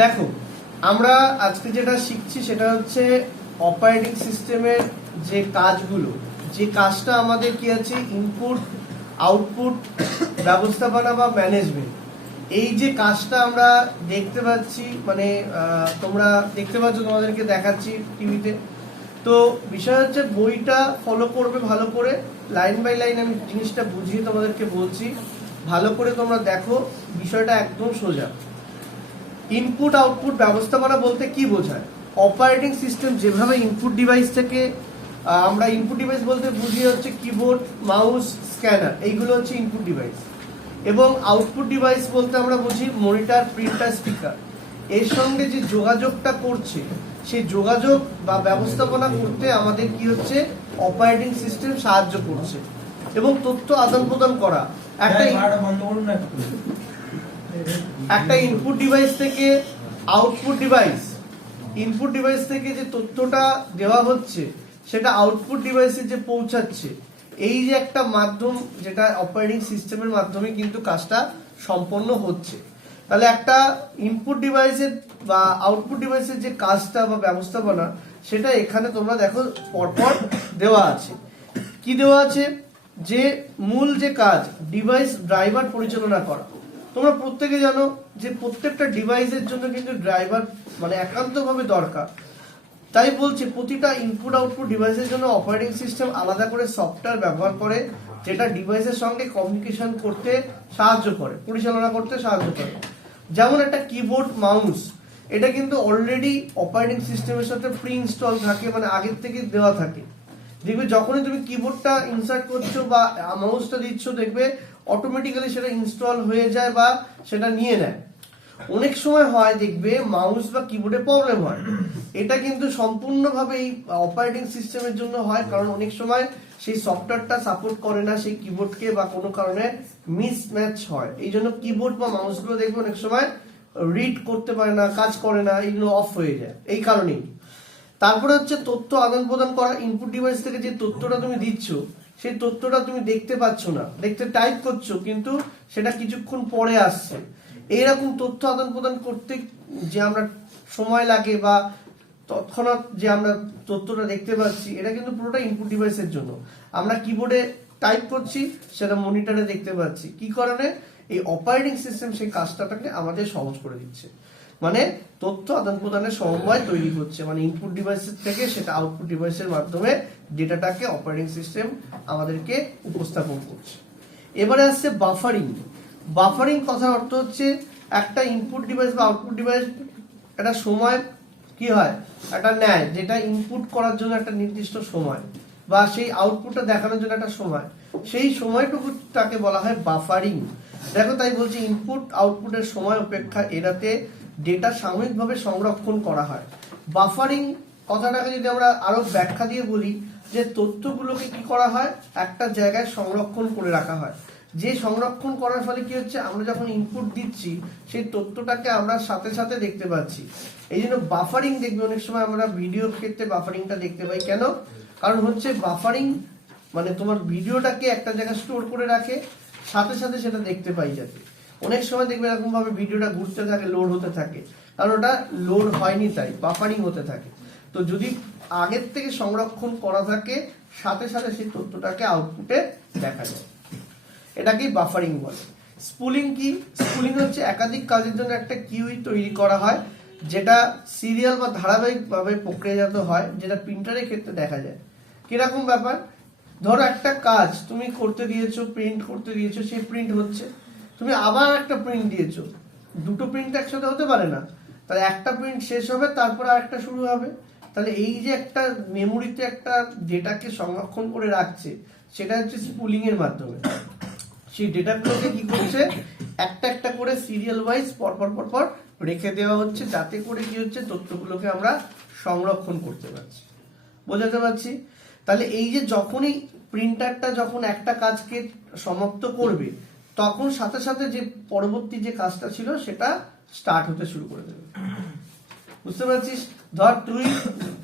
দেখো, আমরা আজকে যেটা শিখছি সেটা হচ্ছে অপারেটিং সিস্টেমের যে কাজগুলো, যে কাজটা আমাদের কি আছে, ইনপুট আউটপুট ব্যবস্থাপনা বা ম্যানেজমেন্ট। এই যে কাজটা আমরা দেখতে পাচ্ছি, মানে তোমরা দেখতে পাচ্ছ, তোমাদেরকে দেখাচ্ছি টিভিতে। তো বিষয় হচ্ছে বইটা ফলো করবে ভালো করে, লাইন বাই লাইন আমি জিনিসটা বুঝিয়ে তোমাদেরকে বলছি, ভালো করে তোমরা দেখো, বিষয়টা একদম সোজা। ইনপুট আউটপুট ব্যবস্থাপনা বলতে কি বোঝায়? অপারেটিং সিস্টেম যেভাবে ইনপুট ডিভাইস থেকে আমরা ইনপুট ডিভাইস বলতে বুঝি হচ্ছে কিবোর্ড, মাউস, স্ক্যানার, এইগুলো হচ্ছে ইনপুট ডিভাইস। এবং আউটপুট ডিভাইস বলতে আমরা বুঝি মনিটর, প্রিন্টার, স্পিকার। এর সঙ্গে যে যোগাযোগটা করছে, সেই যোগাযোগ বা ব্যবস্থাপনা করতে আমাদের কি হচ্ছে, অপারেটিং সিস্টেম সাহায্য করছে। এবং তথ্য আদান প্রদান করা, একটা ইনপুট ডিভাইস থেকে আউটপুট ডিভাইস, ইনপুট ডিভাইস থেকে যে তথ্যটা দেওয়া হচ্ছে সেটা আউটপুট ডিভাইসে যে পৌঁছাচ্ছে, এই যে একটা মাধ্যম, যেটা অপারেটিং সিস্টেমের মাধ্যমে কিন্তু কাজটা সম্পন্ন হচ্ছে। তাহলে একটা ইনপুট ডিভাইসের বা আউটপুট ডিভাইসের যে কাজটা বা ব্যবস্থাপনা, সেটা এখানে তোমরা দেখো পরপর দেওয়া আছে। কি দেওয়া আছে? যে মূল যে কাজ, ডিভাইস ড্রাইভার পরিচালনা করা। তোমরা প্রত্যেকে জানো যে প্রত্যেকটা ডিভাইসের জন্য কিন্তু ড্রাইভার মানে একান্তভাবে দরকার। তাই বলছে প্রতিটা ইনপুট আউটপুট ডিভাইসের জন্য অপারেটিং সিস্টেম আলাদা করে সফটওয়্যার ব্যবহার করে, যেটা ডিভাইসের সঙ্গে কমিউনিকেশন করতে সাহায্য করে, পরিচালনা করতে সাহায্য করে। যেমন একটা কিবোর্ড, মাউস, এটা কিন্তু অলরেডি অপারেটিং সিস্টেমের সাথে প্রি ইনস্টল থাকে, মানে আগের থেকে দেওয়া থাকে। দেখবে যখনই তুমি কিবোর্ডটা ইনসার্ট করছো বা মাউসটা দিচ্ছ, দেখবে অটোমেটিক্যালি সেটা ইনস্টল হয়ে যায় বা সেটা নিয়ে নেয়। অনেক সময় হয় দেখবে মাউস বা কিবোর্ডে প্রবলেম হয়, এটা কিন্তু সম্পূর্ণভাবে এই অপারেটিং সিস্টেমের জন্য হয়, কারণ অনেক সময় সেই সফটওয়্যারটা সাপোর্ট করে না সেই কিবোর্ডকে, বা কোনো কারণে মিসম্যাচ হয়। এই জন্য কিবোর্ড বা মাউসগুলো দেখবে অনেক সময় রিড করতে পারে না, কাজ করে না, এইগুলো অফ হয়ে যায় এই কারণেই। তারপরে হচ্ছে তথ্য আদান প্রদান করা। ইনপুট ডিভাইস থেকে যে তথ্যটা তুমি দিচ্ছ, সেই তথ্যটা তুমি দেখতে পাচ্ছ না, দেখতে টাইপ করছো, কিন্তু সেটা কিছুক্ষণ পরে আসছে। এইরকম তথ্য আদান প্রদান করতে যে আমরা সময় লাগে বা তৎক্ষণাৎ যে আমরা তথ্যটা দেখতে পাচ্ছি, এটা কিন্তু পুরোটা ইনপুট ডিভাইসের জন্য। আমরা কিবোর্ডে টাইপ করছি, সেটা মনিটরে দেখতে পাচ্ছি। কি কারণে? এই অপারেটিং সিস্টেম সেই কাজটাকে আমাদের সহজ করে দিচ্ছে। মানে তথ্য আদান প্রদানের সমন্বয় তৈরি হচ্ছে, মানে ইনপুট ডিভাইসের থেকে সেটা আউটপুট ডিভাইসের মাধ্যমে ডেটাটাকে অপারেটিং সিস্টেম আমাদেরকে উপস্থাপন করছে। এবারে আসছে বাফারিং। বাফারিং কথার অর্থ হচ্ছে একটা ইনপুট ডিভাইস বা আউটপুট ডিভাইস একটা সময় কি হয়, একটা নেয়, যেটা ইনপুট করার জন্য একটা নির্দিষ্ট সময়, বা সেই আউটপুটটা দেখানোর জন্য একটা সময়, সেই সময়টুকু তাকে বলা হয় বাফারিং। দেখো, তাই বলছি ইনপুট আউটপুটের সময় অপেক্ষা এড়াতে ডেটা সাময়িকভাবে সংরক্ষণ করা হয়। বাফারিং কথাটাকে যদি আমরা আরো ব্যাখ্যা দিয়ে বলি, যে তথ্যগুলোকে কি করা হয়, একটা জায়গায় সংরক্ষণ করে রাখা হয়। যে সংরক্ষণ করার ফলে কি হচ্ছে, আমরা যখন ইনপুট দিচ্ছি সেই তথ্যটাকে আমরা সাথে সাথে দেখতে পাচ্ছি। এই জন্য বাফারিং দেখবে অনেক সময় আমরা ভিডিওর ক্ষেত্রে বাফারিংটা দেখতে পাই। কেন? কারণ হচ্ছে বাফারিং মানে তোমার ভিডিওটাকে একটা জায়গায় স্টোর করে রাখে, সাথে সাথে সেটা দেখতে পাই যাতে। অনেক সময় দেখবে এরকম ভাবে ভিডিওটা ঘুরতে থাকে, লোড হতে থাকে, কারণ ওটা লোড হয়নি তাই বাফারিং হতে থাকে। তো যদি আগের থেকে সংরক্ষণ করা থাকে, সাথে সাথে সেই তথ্যটাকে আউটপুটে দেখা যায়, এটাকেই বাফারিং বলে। স্পুলিং কি? স্পুলিং হচ্ছে একাধিক কাজের জন্য একটা কিউই তৈরি করা হয়, যেটা সিরিয়াল বা ধারাবাহিকভাবে প্রক্রিয়াজাত হয়, যেটা প্রিন্টারের ক্ষেত্রে দেখা যায়। কিরকম ব্যাপার? ধরো একটা কাজ তুমি করতে দিয়েছো, প্রিন্ট করতে দিয়েছো, সেই প্রিন্ট হচ্ছে, তুমি আবার একটা প্রিন্ট দিয়েছো, দুটো প্রিন্ট একসাথে হতে পারে না। তাহলে একটা প্রিন্ট শেষ হবে, তারপর আর একটা শুরু হবে। তাহলে এই যে একটা মেমোরিতে একটা ডেটাকে সংরক্ষণ করে রাখছে, সেটা হচ্ছে স্পুলিং এর মাধ্যমে। সেই ডেটাগুলোকে কি করছে, একটা একটা করে সিরিয়াল ওয়াইজ পরপর পরপর রেখে দেওয়া হচ্ছে, যাতে করে কি হচ্ছে, তথ্যগুলোকে আমরা সংরক্ষণ করতে পারছি। বোঝাতে পারছি? তাহলে এই যে যখনই প্রিন্টারটা যখন একটা কাজকে সমাপ্ত করবে, তখন সাথে সাথে যে পরবর্তী যে কাজটা ছিল সেটা স্টার্ট হতে শুরু করে দেবে। বুঝতে পারছিস? ধর তুই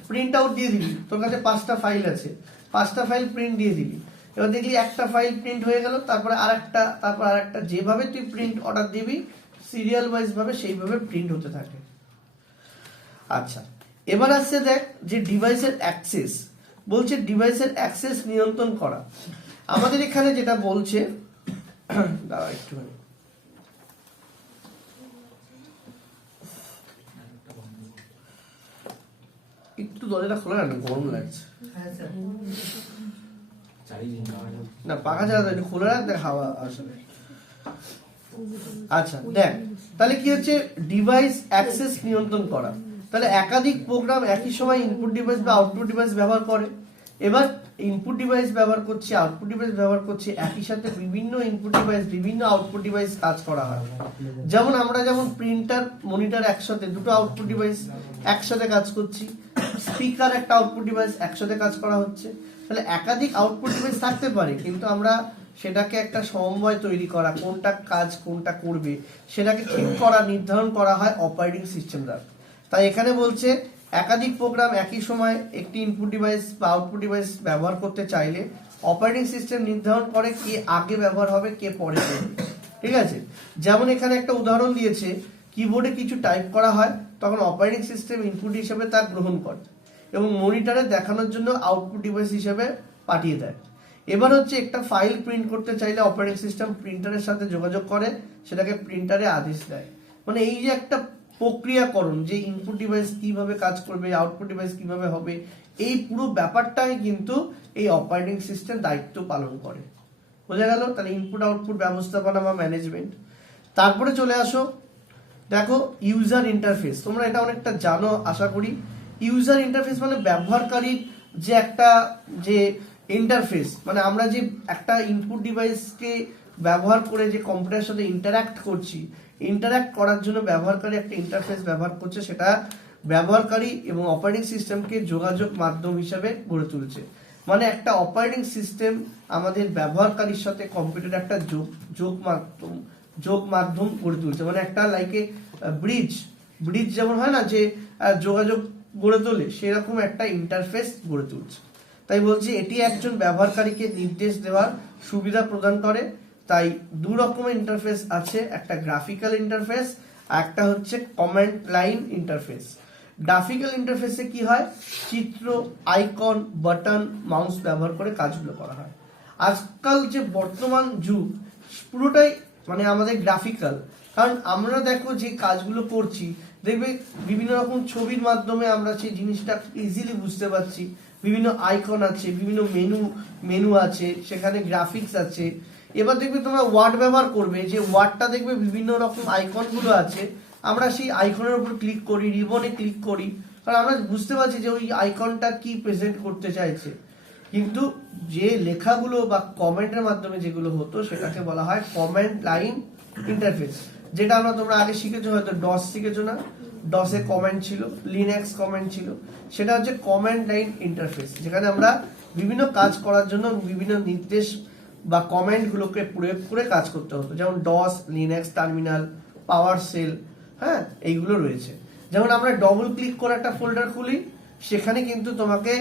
প্রিন্ট আউট দিয়ে দিবি, তোর কাছে 5টা ফাইল আছে, 5টা ফাইল প্রিন্ট দিয়ে দিবি। এবার দেখলি একটা ফাইল প্রিন্ট হয়ে গেল, তারপরে আরেকটা, তারপর আরেকটা, যেভাবে তুই প্রিন্ট অর্ডার দিবি সিরিয়াল ওয়াইজ ভাবে সেইভাবে প্রিন্ট হতে থাকে। আচ্ছা, এবার আসছে দেখ যে ডিভাইসের অ্যাক্সেস, বলছে ডিভাইসের অ্যাক্সেস নিয়ন্ত্রণ করা। আমাদের এখানে যেটা বলছে, দাঁড়া একটুখানি, একটু দরজাটা খোলা রাখেন, গরম লাগছে। না পাখা ছাড়া একটু খোলা রাখতে হাওয়া আসলে। আচ্ছা দেখ, তাহলে কি হচ্ছে ডিভাইস অ্যাক্সেস নিয়ন্ত্রণ করা। তাহলে একাধিক প্রোগ্রাম একই সময় ইনপুট ডিভাইস বা আউটপুট ডিভাইস ব্যবহার করে। এবার ইনপুট ডিভাইস ব্যবহার করছি, আউটপুট ডিভাইস ব্যবহার করছি, একই সাথে বিভিন্ন ইনপুট ডিভাইস বিভিন্ন আউটপুট ডিভাইস কাজ করা হয়। যেমন আমরা যেমন প্রিন্টার মনিটর একসাথে, দুটো আউটপুট ডিভাইস একসাথে কাজ করছি, স্পিকার একটা আউটপুট ডিভাইস একসাথে কাজ করা হচ্ছে। তাহলে একাধিক আউটপুট ডিভাইস থাকতে পারে, কিন্তু আমরা সেটাকে একটা সমন্বয় তৈরি করা, কোনটা কাজ কোনটা করবে সেটাকে ঠিক করা, নির্ধারণ করা হয় অপারেটিং সিস্টেম দ্বারা। তাই এখানে বলছে একাধিক প্রোগ্রাম একই সময় একটি ইনপুট ডিভাইস বা আউটপুট ডিভাইস ব্যবহার করতে চাইলে অপারেটিং সিস্টেম নির্ধারণ করে কে আগে ব্যবহার হবে কে পরে করবে। ঠিক আছে, যেমন এখানে একটা উদাহরণ দিয়েছে, কিবোর্ডে কিছু টাইপ করা হয় তখন অপারেটিং সিস্টেম ইনপুট হিসেবে তা গ্রহণ করে এবং মনিটরে দেখানোর জন্য আউটপুট ডিভাইস হিসেবে পাঠিয়ে দেয়। এবার হচ্ছে একটা ফাইল প্রিন্ট করতে চাইলে অপারেটিং সিস্টেম প্রিন্টারের সাথে যোগাযোগ করে সেটাকে প্রিন্টারে আদেশ দেয়। মানে এই যে একটা প্রক্রিয়াকরণ, যে ইনপুট ডিভাইস কিভাবে কাজ করবে, আউটপুট ডিভাইস কিভাবে হবে, এই পুরো ব্যাপারটাই কিন্তু এই অপারেটিং সিস্টেম দায়িত্ব পালন করে। বোঝা গেল? তাহলে ইনপুট আউটপুট ব্যবস্থাপনা বা ম্যানেজমেন্ট। তারপরে চলে আসো, দেখো ইউজার ইন্টারফেস। তোমরা এটা অনেকটা জানো আশা করি। ইউজার ইন্টারফেস মানে ব্যবহারকারীর যে একটা যে ইন্টারফেস, মানে আমরা যে একটা ইনপুট ডিভাইসকে ব্যবহার করে যে কম্পিউটারের সাথে ইন্টারঅ্যাক্ট করছি, ইন্টারঅ্যাক্ট করার জন্য ব্যবহারকারী একটা ইন্টারফেস ব্যবহার করছে, সেটা ব্যবহারকারী এবং অপারেটিং সিস্টেমকে যোগাযোগ মাধ্যম হিসাবে গড়ে তুলছে। মানে একটা অপারেটিং সিস্টেম আমাদের ব্যবহারকারীর সাথে কম্পিউটার একটা যোগ মাধ্যম গড়ে তুলছে। মানে একটা লাইকে ব্রিজ যেমন হয় না যে যোগাযোগ গড়ে তোলে, সেরকম একটা ইন্টারফেস গড়ে তুলছে। তাই বলছি এটি একজন ব্যবহারকারীকে নির্দেশ দেওয়ার সুবিধা প্রদান করে। তাই দু রকমের ইন্টারফেস আছে, একটা গ্রাফিক্যাল ইন্টারফেস আর একটা হচ্ছে কমান্ড লাইন ইন্টারফেস। গ্রাফিক্যাল ইন্টারফেসে কি হয়, চিত্র, আইকন, বাটন, মাউস ব্যবহার করে কাজগুলো করা হয়। আজকাল যে বর্তমান যুগ পুরোটাই মানে আমাদের গ্রাফিক্যাল, কারণ আমরা দেখো যে কাজগুলো করছি, দেখবে বিভিন্ন রকম ছবির মাধ্যমে আমরা সেই জিনিসটা ইজিলি বুঝতে পারছি। বিভিন্ন আইকন আছে, বিভিন্ন মেনু আছে, সেখানে গ্রাফিক্স আছে। এবার দেখবে তোমরা ওয়ার্ড ব্যবহার করবে, যে ওয়ার্ডটা দেখবে বিভিন্ন রকম আইকনগুলো আছে, আমরা সেই আইকনের উপর ক্লিক করি, রিবনে ক্লিক করি, কারণ আমরা বুঝতে পারছি যে ওই আইকনটা কি প্রেজেন্ট করতে চাইছে। কিন্তু যে লেখাগুলো বা কমেন্টের মাধ্যমে যেগুলো হতো সেটাকে বলা হয় কমান্ড লাইন ইন্টারফেস। যেটা তোমরা আগে শিখেছো, হয়তো ডস শিখেছো না, ডসে কমেন্ট ছিল, লিনাক্স কমেন্ট ছিল, সেটা হচ্ছে কমান্ড লাইন ইন্টারফেস, যেখানে আমরা বিভিন্ন কাজ করার জন্য বিভিন্ন নির্দেশ বা কমেন্টগুলোকে প্রয়োগ করে কাজ করতে হতো। যেমন ডস, লিনাক্স টার্মিনাল, পাওয়ার সেল, হ্যাঁ এইগুলো রয়েছে। যেমন আমরা ডবল ক্লিক করে একটা ফোল্ডার খুলি, সেখানে কিন্তু তোমাকে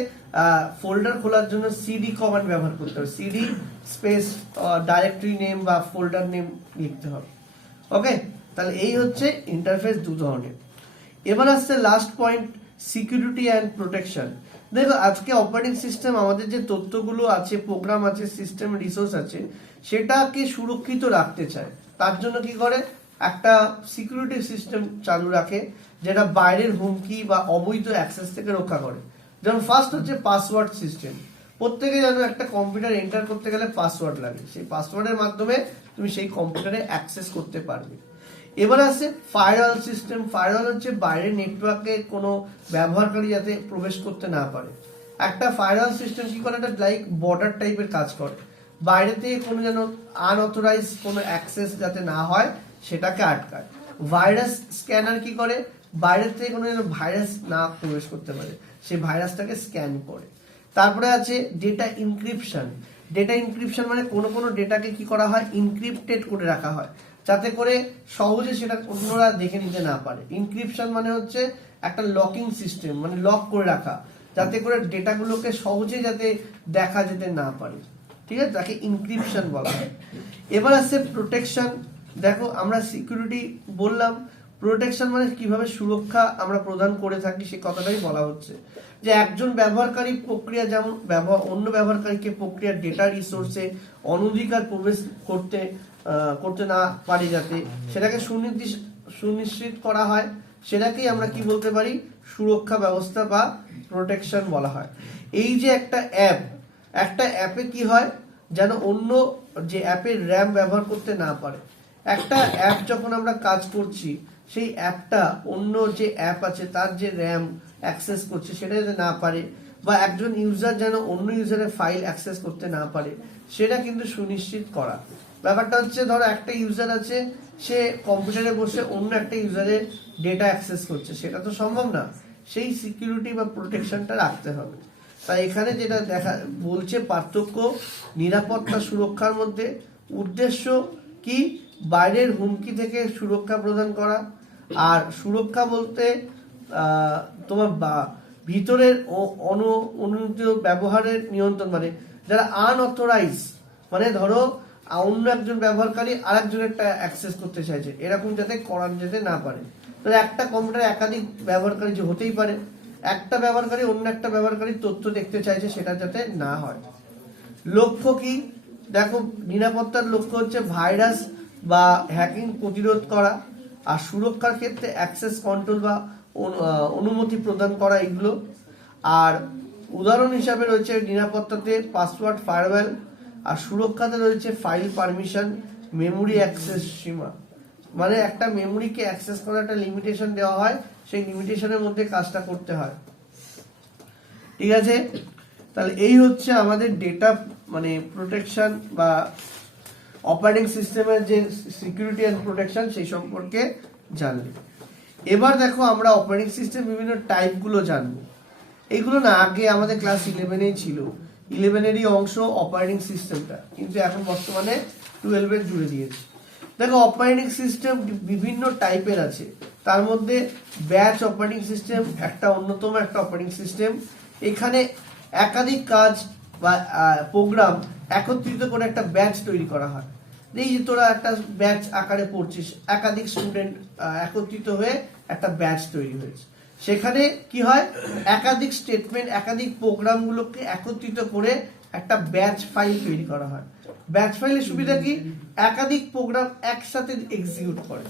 ফোল্ডার খোলার জন্য সিডি কমান্ড ব্যবহার করতে হবে, সিডি স্পেস ডাইরেক্টরি নেম বা ফোল্ডার নেম লিখতে হবে। ওকে, তাহলে এই হচ্ছে ইন্টারফেস দু ধরনের। এবার আসছে last point, security and protection. দেখো আজকে অপারেটিং সিস্টেম আমাদের যে তথ্যগুলো আছে, প্রোগ্রাম আছে, সিস্টেম রিসোর্স আছে, সেটাকে সুরক্ষিত রাখতে চায়। তার জন্য কি করে, একটা সিকিউরিটি সিস্টেম চালু রাখে, যেটা বাইরের হুমকি বা অবৈধ অ্যাক্সেস থেকে রক্ষা করে। যেমন ফার্স্ট হচ্ছে পাসওয়ার্ড সিস্টেম। প্রত্যেকে জানো একটা কম্পিউটার এন্টার করতে গেলে পাসওয়ার্ড লাগে, সেই পাসওয়ার্ডের মাধ্যমে তুমি সেই কম্পিউটারে অ্যাক্সেস করতে পারবে। এবার আছে ফায়ারওয়াল সিস্টেম। ফায়ারওয়াল হচ্ছে বাইরের নেটওয়ার্কে কোনো ব্যবহারকারী যাতে প্রবেশ করতে না পারে। একটা ফায়ারওয়াল সিস্টেম কি করে, একটা লাইক বর্ডার টাইপের কাজ করে, বাইরে থেকে কোনো যেন আনঅথরাইজ কোনো অ্যাক্সেস যাতে না হয় সেটাকে আটকায়। ভাইরাস স্ক্যানার কি করে, বাইরে থেকে কোনো যেন ভাইরাস না প্রবেশ করতে পারে, সেই ভাইরাসটাকে স্ক্যান করে। তারপরে আছে ডেটা ইনক্রিপশন। ডেটা ইনক্রিপশন মানে কোনো ডেটাকে কি করা হয়, ইনক্রিপ্টেড করে রাখা হয়, যাতে করে সহজে সেটা অন্যরা দেখে নিতে না পারে। ইনক্রিপশন মানে হচ্ছে একটা লকিং সিস্টেম, মানে লক করে রাখা, যাতে করে ডেটাগুলোকে সহজে যাতে দেখা যেতে না পারে। ঠিক আছে, তাকে ইনক্রিপশন বলা হয়। এবার আসছে প্রোটেকশন। দেখো আমরা সিকিউরিটি বললাম, প্রোটেকশন মানে কিভাবে সুরক্ষা আমরা প্রদান করে থাকি সে কথাটাই বলা হচ্ছে। যে একজন ব্যবহারকারী প্রক্রিয়া যেমন অন্য ব্যবহারকারীকে প্রক্রিয়ার ডেটা রিসোর্সে অনধিকার প্রবেশ করতে না পারে, যাতে সেটাকে সুনিশ্চিত করা হয়, সেটাকেই আমরা কি বলতে পারি, সুরক্ষা ব্যবস্থা বা প্রোটেকশন বলা হয়। এই যে একটা অ্যাপে কি হয়, যেন অন্য যে অ্যাপের র্যাম ব্যবহার করতে না পারে। একটা অ্যাপ যখন আমরা কাজ করছি, সেই অ্যাপটা অন্য যে অ্যাপ আছে তার যে র্যাম অ্যাক্সেস করছে সেটা যাতে না পারে, বা একজন ইউজার যেন অন্য ইউজারের ফাইল অ্যাক্সেস করতে না পারে, সেটা কিন্তু সুনিশ্চিত করা। ব্যাপারটা হচ্ছে, ধরো একটা ইউজার আছে, সে কম্পিউটারে বসে অন্য একটা ইউজারের ডেটা অ্যাক্সেস করছে, সেটা তো সম্ভব না। সেই সিকিউরিটি বা প্রোটেকশনটা রাখতে হবে। তাই এখানে যেটা বলছে পার্থক্য, নিরাপত্তা সুরক্ষার মধ্যে উদ্দেশ্য কি, বাইরের হুমকি থেকে সুরক্ষা প্রদান করা। আর সুরক্ষা বলতে তোমার ভিতরের অনুমোদিত ব্যবহারের নিয়ন্ত্রণ, মানে যারা আনঅথরাইজ, মানে ধরো অন্য একজন ব্যবহারকারী আরেকজনেরটা অ্যাক্সেস করতে চাইছে, এরকম যাতে করা যেতে না পারে। তাহলে একটা কম্পিউটারে একাধিক ব্যবহারকারী যে হতেই পারে, একটা ব্যবহারকারী অন্য একটা ব্যবহারকারীর তথ্য দেখতে চাইছে, সেটা যাতে না হয়। লক্ষ্য কি, দেখো নিরাপত্তার লক্ষ্য হচ্ছে ভাইরাস বা হ্যাকিং প্রতিরোধ করা, আর সুরক্ষার ক্ষেত্রে অ্যাক্সেস কন্ট্রোল বা অনুমতি প্রদান করা, এগুলো। আর উদাহরণ হিসাবে রয়েছে নিরাপত্তাতে পাসওয়ার্ড ফায়ারওয়াল, আর সুরক্ষাতে রয়েছে ফাইল পারমিশন, মেমোরি অ্যাক্সেস সীমা, মানে একটা মেমোরিকে অ্যাক্সেস করার একটা লিমিটেশন দেওয়া হয়, সেই লিমিটেশনের মধ্যে কাজটা করতে হয়। ঠিক আছে, তাহলে এই হচ্ছে আমাদের ডেটা মানে প্রোটেকশন বা অপারেটিং সিস্টেমের যে সিকিউরিটি এন্ড প্রোটেকশন সেই সম্পর্কে জানলে। এবার দেখো আমরা অপারেটিং সিস্টেম বিভিন্ন টাইপগুলো জানবো। এইগুলো না আগে আমাদের ক্লাস 11-এই ছিল, 11-এরই অংশ অপারেটিং সিস্টেমটা, কিন্তু এখন বর্তমানে 12-এর জুড়ে দিয়েছে। দেখো অপারেটিং সিস্টেম বিভিন্ন টাইপের আছে, তার মধ্যে ব্যাচ অপারেটিং সিস্টেম একটা অন্যতম একটা অপারেটিং সিস্টেম। এখানে একাধিক কাজ বা প্রোগ্রাম একত্রিত করে একটা ব্যাচ তৈরি করা হয়। এই যে তোরা একটা ব্যাচ আকারে পড়ছিস, একাধিক স্টুডেন্ট একত্রিত হয়ে একটা ব্যাচ তৈরি হয়েছে। সেখানে কি হয়, একাধিক স্টেটমেন্ট একাধিক প্রোগ্রামগুলোকে একত্রিত করে একটা ব্যাচ ফাইল তৈরি করা হয়। ব্যাচ ফাইলের সুবিধা কি, একাধিক প্রোগ্রাম একসাথে এক্সিকিউট করে,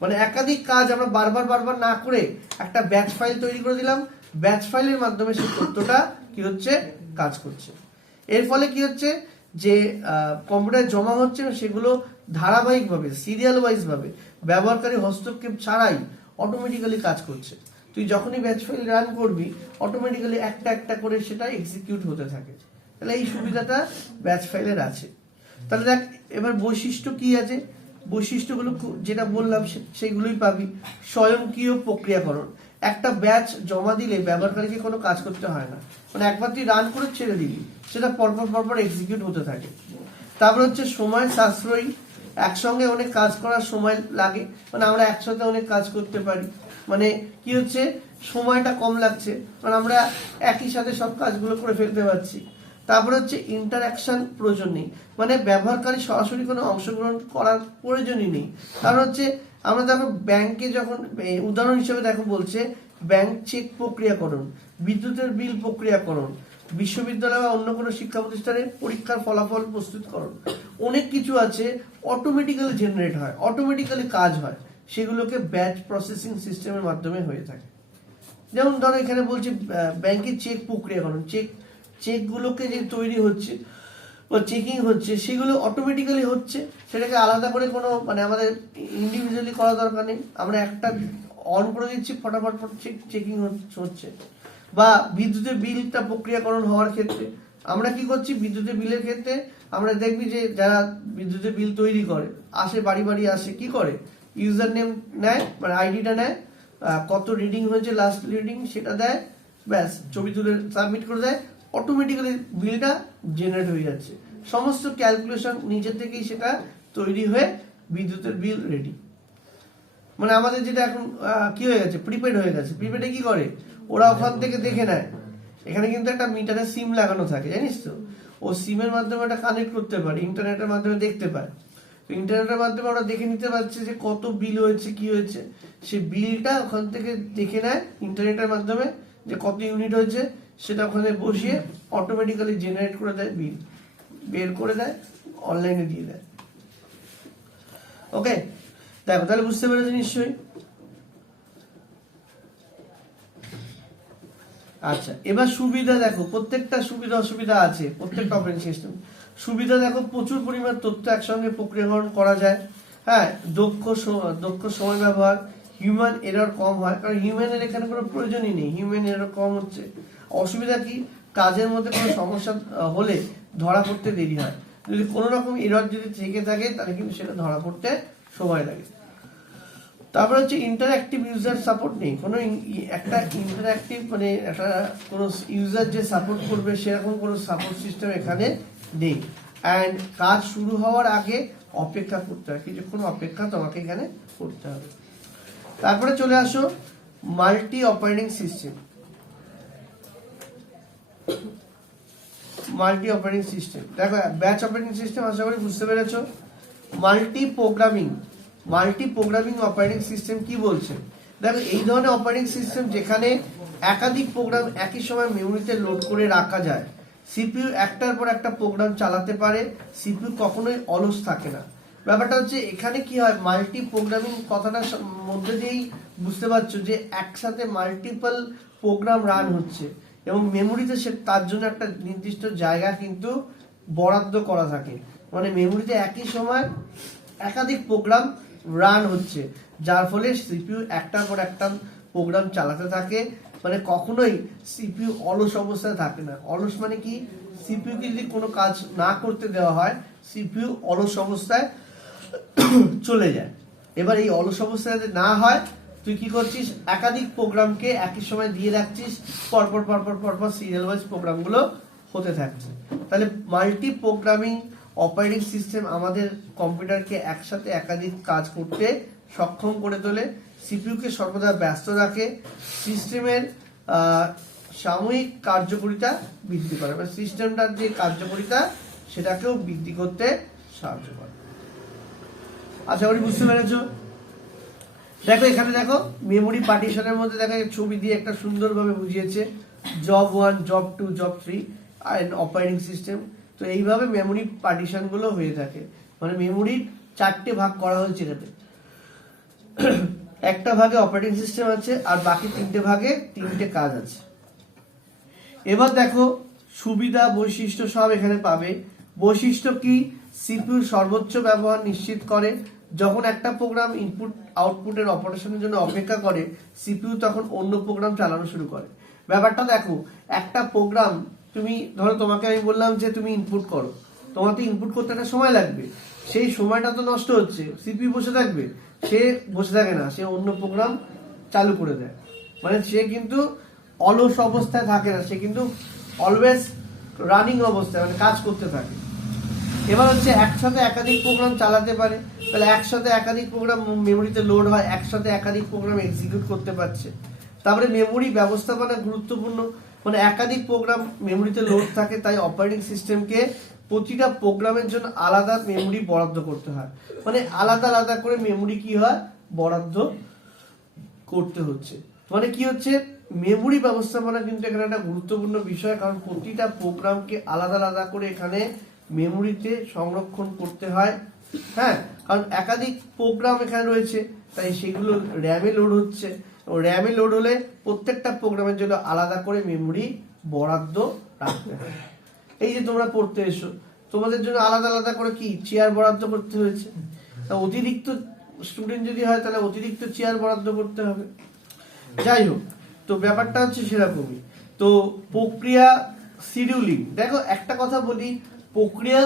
মানে একাধিক কাজ আমরা বারবার না করে একটা ব্যাচ ফাইল তৈরি করে দিলাম, ব্যাচ ফাইলের মাধ্যমে সেই তথ্যটা কি হচ্ছে, কাজ করছে। এর ফলে কি হচ্ছে, যে কম্পিউটারে জমা হচ্ছে সেগুলো ধারাবাহিকভাবে সিরিয়াল ওয়াইজ ভাবে ব্যবহারকারী হস্তক্ষেপ ছাড়াই অটোমেটিক্যালি কাজ করছে। তুই যখনই ব্যাচ ফাইল রান করবি, অটোমেটিক্যালি একটা একটা করে সেটা এক্সিকিউট হতে থাকে। তাহলে এই সুবিধাটা ব্যাচ ফাইলের আছে। তাহলে দেখ এবার বৈশিষ্ট্য কি আছে, বৈশিষ্ট্যগুলো যেটা বললাম সেগুলোই পাবি। স্বয়ংক্রিয় প্রক্রিয়াকরণ, একটা ব্যাচ জমা দিলে ব্যবহারকারীকে কোনো কাজ করতে হয় না, মানে একবার তুই রান করে ছেড়ে দিবি, সেটা পরপর এক্সিকিউট হতে থাকে। তারপর হচ্ছে সময় সাশ্রয়ী, একসঙ্গে অনেক কাজ করার সময় লাগে, মানে আমরা একসাথে অনেক কাজ করতে পারি, মানে কি হচ্ছে সময়টা কম লাগছে, মানে আমরা একই সাথে সব কাজগুলো করে ফেলতে পারছি। তারপরে হচ্ছে ইন্টারাকশন প্রয়োজন নেই, মানে ব্যবহারকারী সরাসরি কোনো অংশগ্রহণ করার প্রয়োজনই নেই। কারণ হচ্ছে আমরা দেখো ব্যাংকে যখন উদাহরণ হিসেবে দেখো বলছে ব্যাংক চেক প্রক্রিয়াকরণ, বিদ্যুতের বিল প্রক্রিয়াকরণ, বিশ্ববিদ্যালয় বা অন্য কোনো শিক্ষা প্রতিষ্ঠানে পরীক্ষার ফলাফল প্রস্তুতকরণ, অনেক কিছু আছে অটোমেটিক্যালি জেনারেট হয়, অটোমেটিক্যালি কাজ হয়, সেগুলোকে ব্যাচ প্রসেসিং সিস্টেমের মাধ্যমে হয়ে থাকে। যেমন ধরো এখানে বলছে ব্যাংকের চেক প্রক্রিয়াকরণ, চেকগুলোকে যে তৈরি হচ্ছে বা চেকিং হচ্ছে সেগুলো অটোমেটিক্যালি হচ্ছে, সেটাকে আলাদা করে কোনো মানে আমাদের ইন্ডিভিজুয়ালি করা দরকার নেই, আমরা একটা অন করে দিচ্ছি ফটাফট চেকিং হচ্ছে। বা বিদ্যুতের বিলটা প্রক্রিয়াকরণ হওয়ার ক্ষেত্রে আমরা কি করছি, বিদ্যুতের বিলের ক্ষেত্রে আমরা দেখবি যে যারা বিদ্যুতের বিল তৈরি করে আসে, বাড়ি আসে, কি করে ইউজার নেম নেয়, মানে আইডিটা নেয়, কত রিডিং হয়েছে লাস্ট রিডিং সেটা দেয়, ব্যাস ছবি তুলে সাবমিট করে দেয়, অটোমেটিক্যালি বিলটা জেনারেট হয়ে যাচ্ছে, সমস্ত ক্যালকুলেশন নিজে থেকেই সেটা তৈরি হয়ে বিদ্যুতের বিল রেডি। মানে আমাদের যেটা এখন কি হয়ে গেছে, প্রিপেড হয়ে গেছে, প্রিপেডে কি করে ওরা ওখান থেকে দেখে নেয়, এখানে কিন্তু একটা মিটারে সিম লাগানো থাকে জানিস তো, ও সিমের মাধ্যমে এটা কানেক্ট করতে পারে, ইন্টারনেটের মাধ্যমে দেখতে পায়, তো ইন্টারনেটের মাধ্যমে ওরা দেখে নিতে পারছে যে কত বিল হয়েছে কি হয়েছে, সেই বিলটা ওখান থেকে দেখে নেয় ইন্টারনেটের মাধ্যমে যে কত ইউনিট হয়েছে, সেটা ওখানে বসিয়ে অটোমেটিক্যালি জেনারেট করে দেয়, বিল বের করে দেয়, অনলাইনে দিয়ে দেয়। ওকে, দেখো তাহলে বুঝতে পেরেছো নিশ্চয়ই। আচ্ছা, এবার সুবিধা দেখো, প্রত্যেকটা সুবিধা অসুবিধা আছে প্রত্যেকটা অপারেটিং সিস্টেম। সুবিধা দেখো, প্রচুর পরিমাণ তথ্য একসঙ্গে প্রক্রিয়াকরণ করা যায়, হ্যাঁ, দক্ষ সময় ব্যবহার, হিউম্যান এরর কম হয়, কারণ হিউম্যানের এখানে কোনো প্রয়োজনই নেই, হিউম্যান এরর কম হচ্ছে। অসুবিধা কি, কাজের মধ্যে কোনো সমস্যা হলে ধরা পড়তে দেরি হয়, যদি কোনো রকম এরর যদি থেকে থাকে তাহলে কিন্তু সেটা ধরা পড়তে সময় লাগে। তারপর হচ্ছে ইন্টারঅ্যাক্টিভ ইউজার সাপোর্ট নেই, কোনো একটা ইন্টারঅ্যাক্টিভ মানে একটা কোনো ইউজার যে সাপোর্ট করবে সেরকম কোনো সাপোর্ট সিস্টেম এখানে নেই। অ্যান্ড কাজ শুরু হওয়ার আগে অপেক্ষা করতে হয়, কিছুক্ষণ অপেক্ষা তোমাকে এখানে করতে হবে। তারপরে চলে আসো multi operating system. Multi operating system দেখো, ব্যাচ অপারেটিং সিস্টেম আশা করি বুঝতে পেরেছো। মাল্টি প্রোগ্রামিং অপারেটিং সিস্টেম কি বলছে, দেখো এই ধরনের অপারেটিং সিস্টেম যেখানে একাধিক প্রোগ্রাম একই সময় মেমোরিতে লোড করে রাখা যায়, সিপিইউ একটার পর একটা প্রোগ্রাম চালাতে পারে, সিপিইউ কখনোই অলস থাকে না। ব্যাপারটা হচ্ছে এখানে কি হয়, মাল্টি প্রোগ্রামিং কথাটার মধ্যে দিয়েই বুঝতে পারছো যে একসাথে মাল্টিপল প্রোগ্রাম রান হচ্ছে এবং মেমোরিতে সে তার জন্য একটা নির্দিষ্ট জায়গা কিন্তু বরাদ্দ করা থাকে, মানে মেমোরিতে একই সময় একাধিক প্রোগ্রাম রান হচ্ছে, যার ফলে সিপিইউ একটার পর একটা প্রোগ্রাম চালাতে থাকে, মানে কখনোই সিপিইউ অলস অবস্থায় থাকে না। অলস মানে কি, সিপিইউ কে যদি কোনো কাজ না করতে দেওয়া হয় সিপিইউ অলস অবস্থায় চলে যায়। এবার এই অলস অবস্থায় যদি না হয়, তুই কি করছিস, একাধিক প্রোগ্রামকে একই সময় দিয়ে রাখছিস, পরপর পরপর পরপর সিরিয়াল ওয়াইজ প্রোগ্রামগুলো হতে থাকছে। তাহলে মাল্টি প্রোগ্রামিং অপারেটিং সিস্টেম আমাদের কম্পিউটারকে একসাথে একাধিক কাজ করতে সক্ষম করে তোলে, সিপিইউকে সর্বদা ব্যস্ত রাখে, সিস্টেমের সাময়িক কার্যকারিতা বৃদ্ধি করে, মানে সিস্টেমটার যে কার্যকারিতা সেটাকেও বৃদ্ধি করতে সাহায্য করে। আশা করি বুঝতে পেরেছো। দেখো এখানে দেখো মেমোরি পার্টিশনের মধ্যে দেখো ছবি দিয়ে একটা সুন্দরভাবে বুঝিয়েছে, job 1, job 2, job 3 and operating system. তো এইভাবে মেমোরি পার্টিশন গুলো হয়ে থাকে, মানে মেমোরির 4টে ভাগ করা হয়েছে এটাতে। একটা ভাগে অপারেটিং সিস্টেম আছে আর বাকি 3টে ভাগে 3টে কাজ আছে। এবার দেখো সুবিধা বৈশিষ্ট্য সব এখানে পাবে। বৈশিষ্ট্য কি, সিপিইউর সর্বোচ্চ ব্যবহার নিশ্চিত করে, যখন একটা প্রোগ্রাম ইনপুট আউটপুটের অপারেশনের জন্য অপেক্ষা করে সিপিইউ তখন অন্য প্রোগ্রাম চালানো শুরু করে। ব্যাপারটা দেখো, একটা প্রোগ্রাম তুমি ধরো, তোমাকে আমি বললাম যে তুমি ইনপুট করো, তোমার তো ইনপুট করতে একটা সময় লাগবে, সেই সময়টা তো নষ্ট হচ্ছে, সিপিইউ বসে থাকবে, সে বসে থাকে না, সে অন্য প্রোগ্রাম চালু করে দেয়, মানে সে কিন্তু অলস অবস্থায় থাকে না, সে কিন্তু অলওয়েজ রানিং অবস্থায় মানে কাজ করতে থাকে। এবার হচ্ছে একসাথে একাধিক প্রোগ্রাম চালাতে পারে, তাহলে একসাথে একাধিক প্রোগ্রাম মেমোরিতে লোড হয়, একসাথে একাধিক প্রোগ্রাম এক্সিকিউট করতে পারছে। তারপরে মেমোরি ব্যবস্থাপনা গুরুত্বপূর্ণ, মানে একাধিক প্রোগ্রাম মেমোরিতে লোড থাকে, তাই অপারেটিং সিস্টেমকে প্রতিটা প্রোগ্রামের জন্য আলাদা মেমোরি বরাদ্দ করতে হয়, মানে আলাদা আলাদা করে মেমোরি কি হয় বরাদ্দ করতে হচ্ছে। মানে কি হচ্ছে, মেমোরি ব্যবস্থাপনা কিন্তু এখানে একটা গুরুত্বপূর্ণ বিষয়, কারণ প্রতিটা প্রোগ্রামকে আলাদা আলাদা করে এখানে মেমোরিতে সংরক্ষণ করতে হয়। হ্যাঁ, কারণ একাধিক প্রোগ্রাম এখানে রয়েছে, তাই সেগুলো র্যামে লোড হচ্ছে, র্যামে লোড হলে প্রত্যেকটা প্রোগ্রামের জন্য আলাদা করে মেমোরি বরাদ্দ রাখতে হয়। এই যে তোমরা পড়তে এসো, তোমাদের জন্য আলাদা আলাদা করে কি চেয়ার বরাদ্দ করতে হয়েছে, অতিরিক্ত স্টুডেন্ট যদি হয় তাহলে অতিরিক্ত চেয়ার বরাদ্দ করতে হবে। যাই হোক, তো ব্যাপারটা হচ্ছে সেরকমই। তো প্রক্রিয়া শিডিউলিং, দেখো একটা কথা বলি, প্রক্রিয়া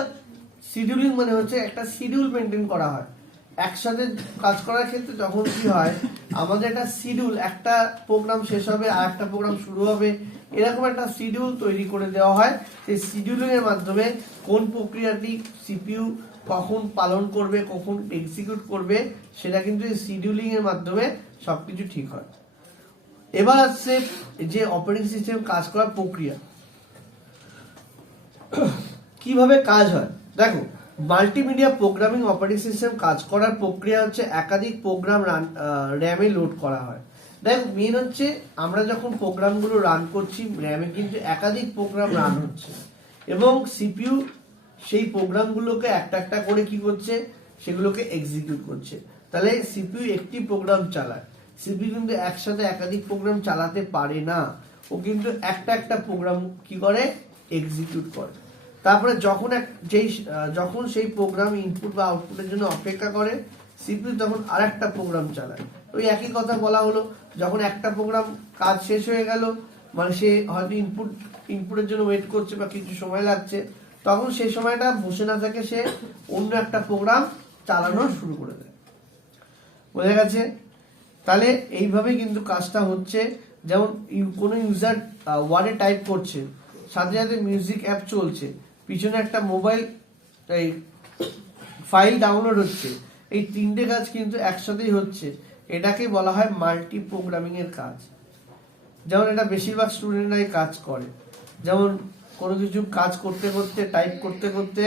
শিডিউলিং মানে হচ্ছে একটা শিডিউল মেনটেন করা হয় একসাথে কাজ করার ক্ষেত্রে। যখন কি হয়, আমাদের একটা শিডিউল, একটা প্রোগ্রাম শেষ হবে আর একটা প্রোগ্রাম শুরু হবে, এরকম একটা শিডিউল তৈরি করে দেওয়া হয়। সেই শিডিউলিং এর মাধ্যমে কোন প্রক্রিয়াটি সিপিইউ কখন পালন করবে, কখন এক্সিকিউট করবে, সেটা কিন্তু এই শিডিউলিং এর মাধ্যমে সবকিছু ঠিক হয়। এবার আসছে যে অপারেটিং সিস্টেম কাজ করার প্রক্রিয়া, কিভাবে কাজ হয়। দেখো, মাল্টিমিডিয়া প্রোগ্রামিং অপারেটিং সিস্টেম কাজ করার প্রক্রিয়া হচ্ছে একাধিক প্রোগ্রাম র্যামে লোড করা হয়। দেখো মেন হচ্ছে আমরা যখন প্রোগ্রামগুলো রান করছি র্যামে কিন্তু একাধিক প্রোগ্রাম রান হচ্ছে এবং সিপিইউ সেই প্রোগ্রামগুলোকে একটা একটা করে কি করছে, সেগুলোকে এক্সিকিউট করছে। তাহলে সিপিইউ একটি প্রোগ্রাম চালায়, সিপিইউ কিন্তু একসাথে একাধিক প্রোগ্রাম চালাতে পারে না, ও কিন্তু একটা একটা প্রোগ্রাম কি করে, এক্সিকিউট করে। তারপরে যখন সেই প্রোগ্রাম ইনপুট বা আউটপুটের জন্য অপেক্ষা করে সিপিইউ তখন আরেকটা প্রোগ্রাম চালায়। ওই একই কথা বলা হলো, যখন একটা প্রোগ্রাম কাজ শেষ হয়ে গেল, মানে সে হয়তো ইনপুটের জন্য ওয়েট করছে বা কিছু সময় লাগছে, তখন সেই সময়টা বসে না থাকে, সে অন্য একটা প্রোগ্রাম চালানো শুরু করে দেয়। বোঝা গেছে? তাহলে এইভাবেই কিন্তু কাজটা হচ্ছে। যেমন কোনো ইউজার ওয়ার্ডে টাইপ করছে, সাথে সাথে মিউজিক অ্যাপ চলছে, পিছনে একটা মোবাইল ফাইল ডাউনলোড হচ্ছে, এই তিনটে কাজ কিন্তু একসাথেই হচ্ছে। এটাকে বলা হয় মাল্টি প্রোগ্রামিং এর কাজ। যেমন এটা বেশিরভাগ স্টুডেন্টরাই কাজ করে। যেমন কোনো কিছু কাজ করতে করতে, টাইপ করতে করতে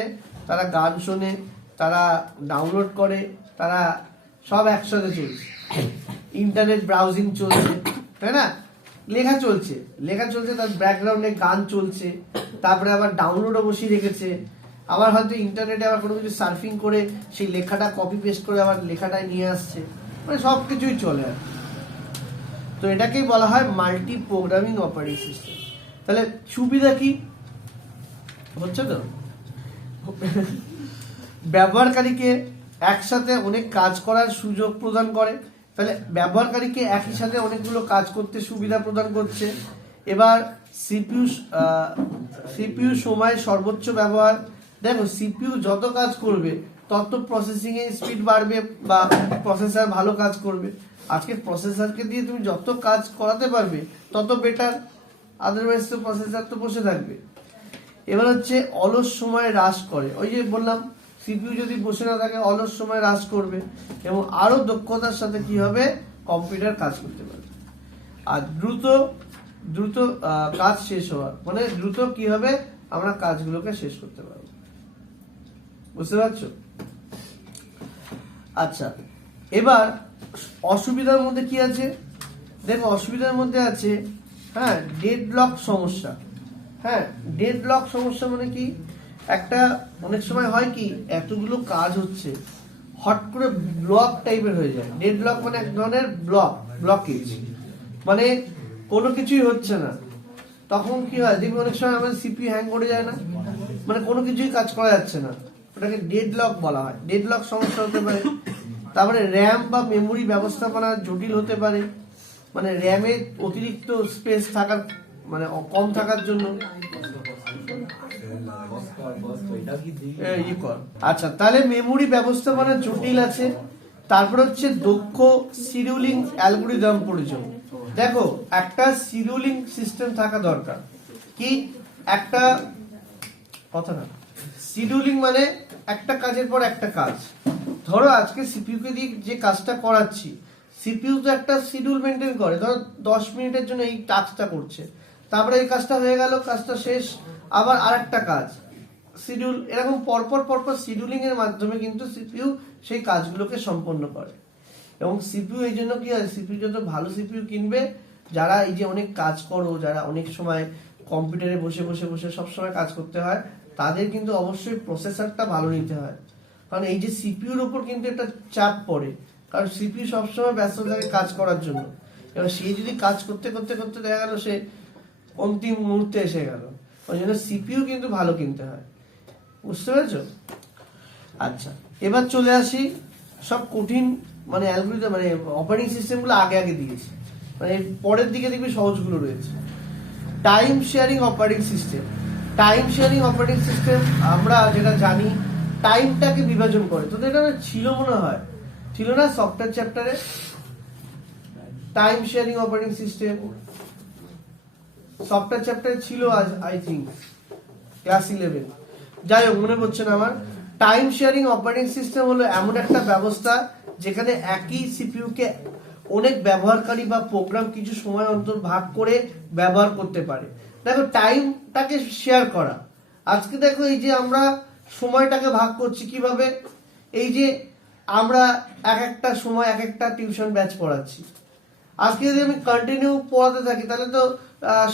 তারা গান শোনে, তারা ডাউনলোড করে, তারা সব একসাথে চলছে। ইন্টারনেট ব্রাউজিং চলছে, তাই না? লেখা চলছে তার ব্যাকগ্রাউন্ডে গান চলছে, তারপরে আবার ডাউনলোডও বসিয়ে রেখেছে, আবার হয়তো ইন্টারনেটে আবার কোনো কিছু সার্ফিং করে সেই লেখাটা কপি পেস্ট করে আবার লেখাটায় নিয়ে আসছে, মানে সব কিছুই চলে আর। তো এটাকেই বলা হয় মাল্টি প্রোগ্রামিং অপারেটিং সিস্টেম। তাহলে সুবিধা কি হচ্ছে? তো ব্যবহারকারীকে একসাথে অনেক কাজ করার সুযোগ প্রদান করে। তাহলে ব্যবহারকারীকে একই সাথে অনেকগুলো কাজ করতে সুবিধা প্রদান করছে। এবার সিপিইউ সময় সর্বোচ্চ ব্যবহার। দেখো সিপিইউ যত কাজ করবে তত প্রসেসিং এর স্পিড বাড়বে বা প্রসেসর ভালো কাজ করবে। আজকে প্রসেসরকে দিয়ে তুমি যত কাজ করাতে পারবে তত বেটার, আদারওয়াইজ তো প্রসেসর তো বসে থাকবে। এবার হচ্ছে অলস সময় হ্রাস করে। ওই যে বললাম সিপিইউ যদি বসে না থাকে অলস সময় হ্রাস করবে এবং আরো দক্ষতার সাথে কি হবে, কম্পিউটার কাজ করতে পারবে। আর দ্রুত কাজ শেষ হওয়া, মানে দ্রুত কি হবে, আমরা কাজগুলোকে শেষ করতে পারবো। বুঝতে পারছো? আচ্ছা, এবার অসুবিধার মধ্যে কি আছে দেখো। অসুবিধার মধ্যে আছে ডেডলক সমস্যা। ডেডলক সমস্যা মানে কি, একটা অনেক সময় হয় কি, এতগুলো কাজ হচ্ছে হট করে ব্লক টাইপের হয়ে যায়। ডেডলক মানে এক ধরনের ব্লকেজ, মানে কোনো কিছুই হচ্ছে না। তখন কি হয় দেখবি অনেক সময় আমাদের সিপিইউ হ্যাং করে যায় না, মানে কোনো কিছুই কাজ করা যাচ্ছে না, ওটাকে ডেডলক বলা হয়। ডেডলক সমস্যা হতে পারে। তারপরে র্যাম বা মেমোরি ব্যবস্থাপনা জটিল হতে পারে, মানে র্যামে অতিরিক্ত স্পেস থাকার, মানে কম থাকার জন্য। আচ্ছা, তাহলে মেমোরি ব্যবস্থাপনা জটিল আছে। তারপর হচ্ছে দক্ষ শিডিউলিং অ্যালগরিদম প্রয়োজন। দেখো একটা শিডিউলিং সিস্টেম থাকা দরকার। কি একটা কথা না, শিডিউলিং মানে একটা কাজের পর একটা কাজ। ধরো আজকে সিপিইউ কে দিয়ে যে কাজটা করাচ্ছি, সিপিইউ তো একটা শিডিউল মেনটেন করে। ধরো 10 মিনিটের জন্য এই টাস্কটা করছে, তারপরে এই কাজটা হয়ে গেল, কাজটা শেষ, আবার আরেকটা কাজ, শিডিউল। এরকম পরপর শিডিউলিং এর মাধ্যমে কিন্তু সিপিইউ সেই কাজগুলোকে সম্পন্ন করে। এবং সিপিইউ এই জন্য কি হয়, সিপিইউ যত ভালো সিপিইউ কিনবে, যারা এই যে অনেক কাজ করো, যারা অনেক সময় কম্পিউটারে বসে সবসময় কাজ করতে হয়, তাদের কিন্তু অবশ্যই প্রসেসরটা ভালো নিতে হয়। কারণ এই যে সিপিইউর উপর কিন্তু একটা চাপ পড়ে, কারণ সিপিইউ সবসময় ব্যস্ত থাকে কাজ করার জন্য। এবার সে যদি কাজ করতে দেখা গেল সে অন্তিম মুহূর্তে এসে গেল, ওই জন্য সিপিইউ কিন্তু ভালো কিনতে হয়। বুঝতে পেরেছো? আচ্ছা, এবার চলে আসি সব কঠিন, মানে অ্যালগরিদম, মানে অপারেটিং সিস্টেমগুলো আগে দিয়েছি, মানে পরের দিকে দেখবি সহজগুলো রয়েছে। Time sharing operating system. Time sharing operating system আমরা যেটা জানি, টাইমটাকে বিভাজন করে। তো এটা ছিল মনে হয়, ছিল না সফটওয়্যার চ্যাপ্টারে, time sharing operating system software চ্যাপ্টারে ছিল আই থিঙ্ক ক্লাস 11। যাই হোক, মনে পড়ছে না আমার। টাইম শেয়ারিং অপারেটিং সিস্টেম হলো এমন একটা ব্যবস্থা যেখানে একই সিপিইউ কে অনেক ব্যবহারকারী বা প্রোগ্রাম কিছু সময় অন্তর ভাগ করে ব্যবহার করতে পারে। দেখো টাইমটাকে শেয়ার করা, আজকে দেখো এই যে আমরা সময়টাকে ভাগ করছি কিভাবে, এই যে আমরা এক একটা সময় এক একটা টিউশন ব্যাচ পড়াচ্ছি, আজকে যদি আমি কন্টিনিউ পড়াতে থাকি তাহলে তো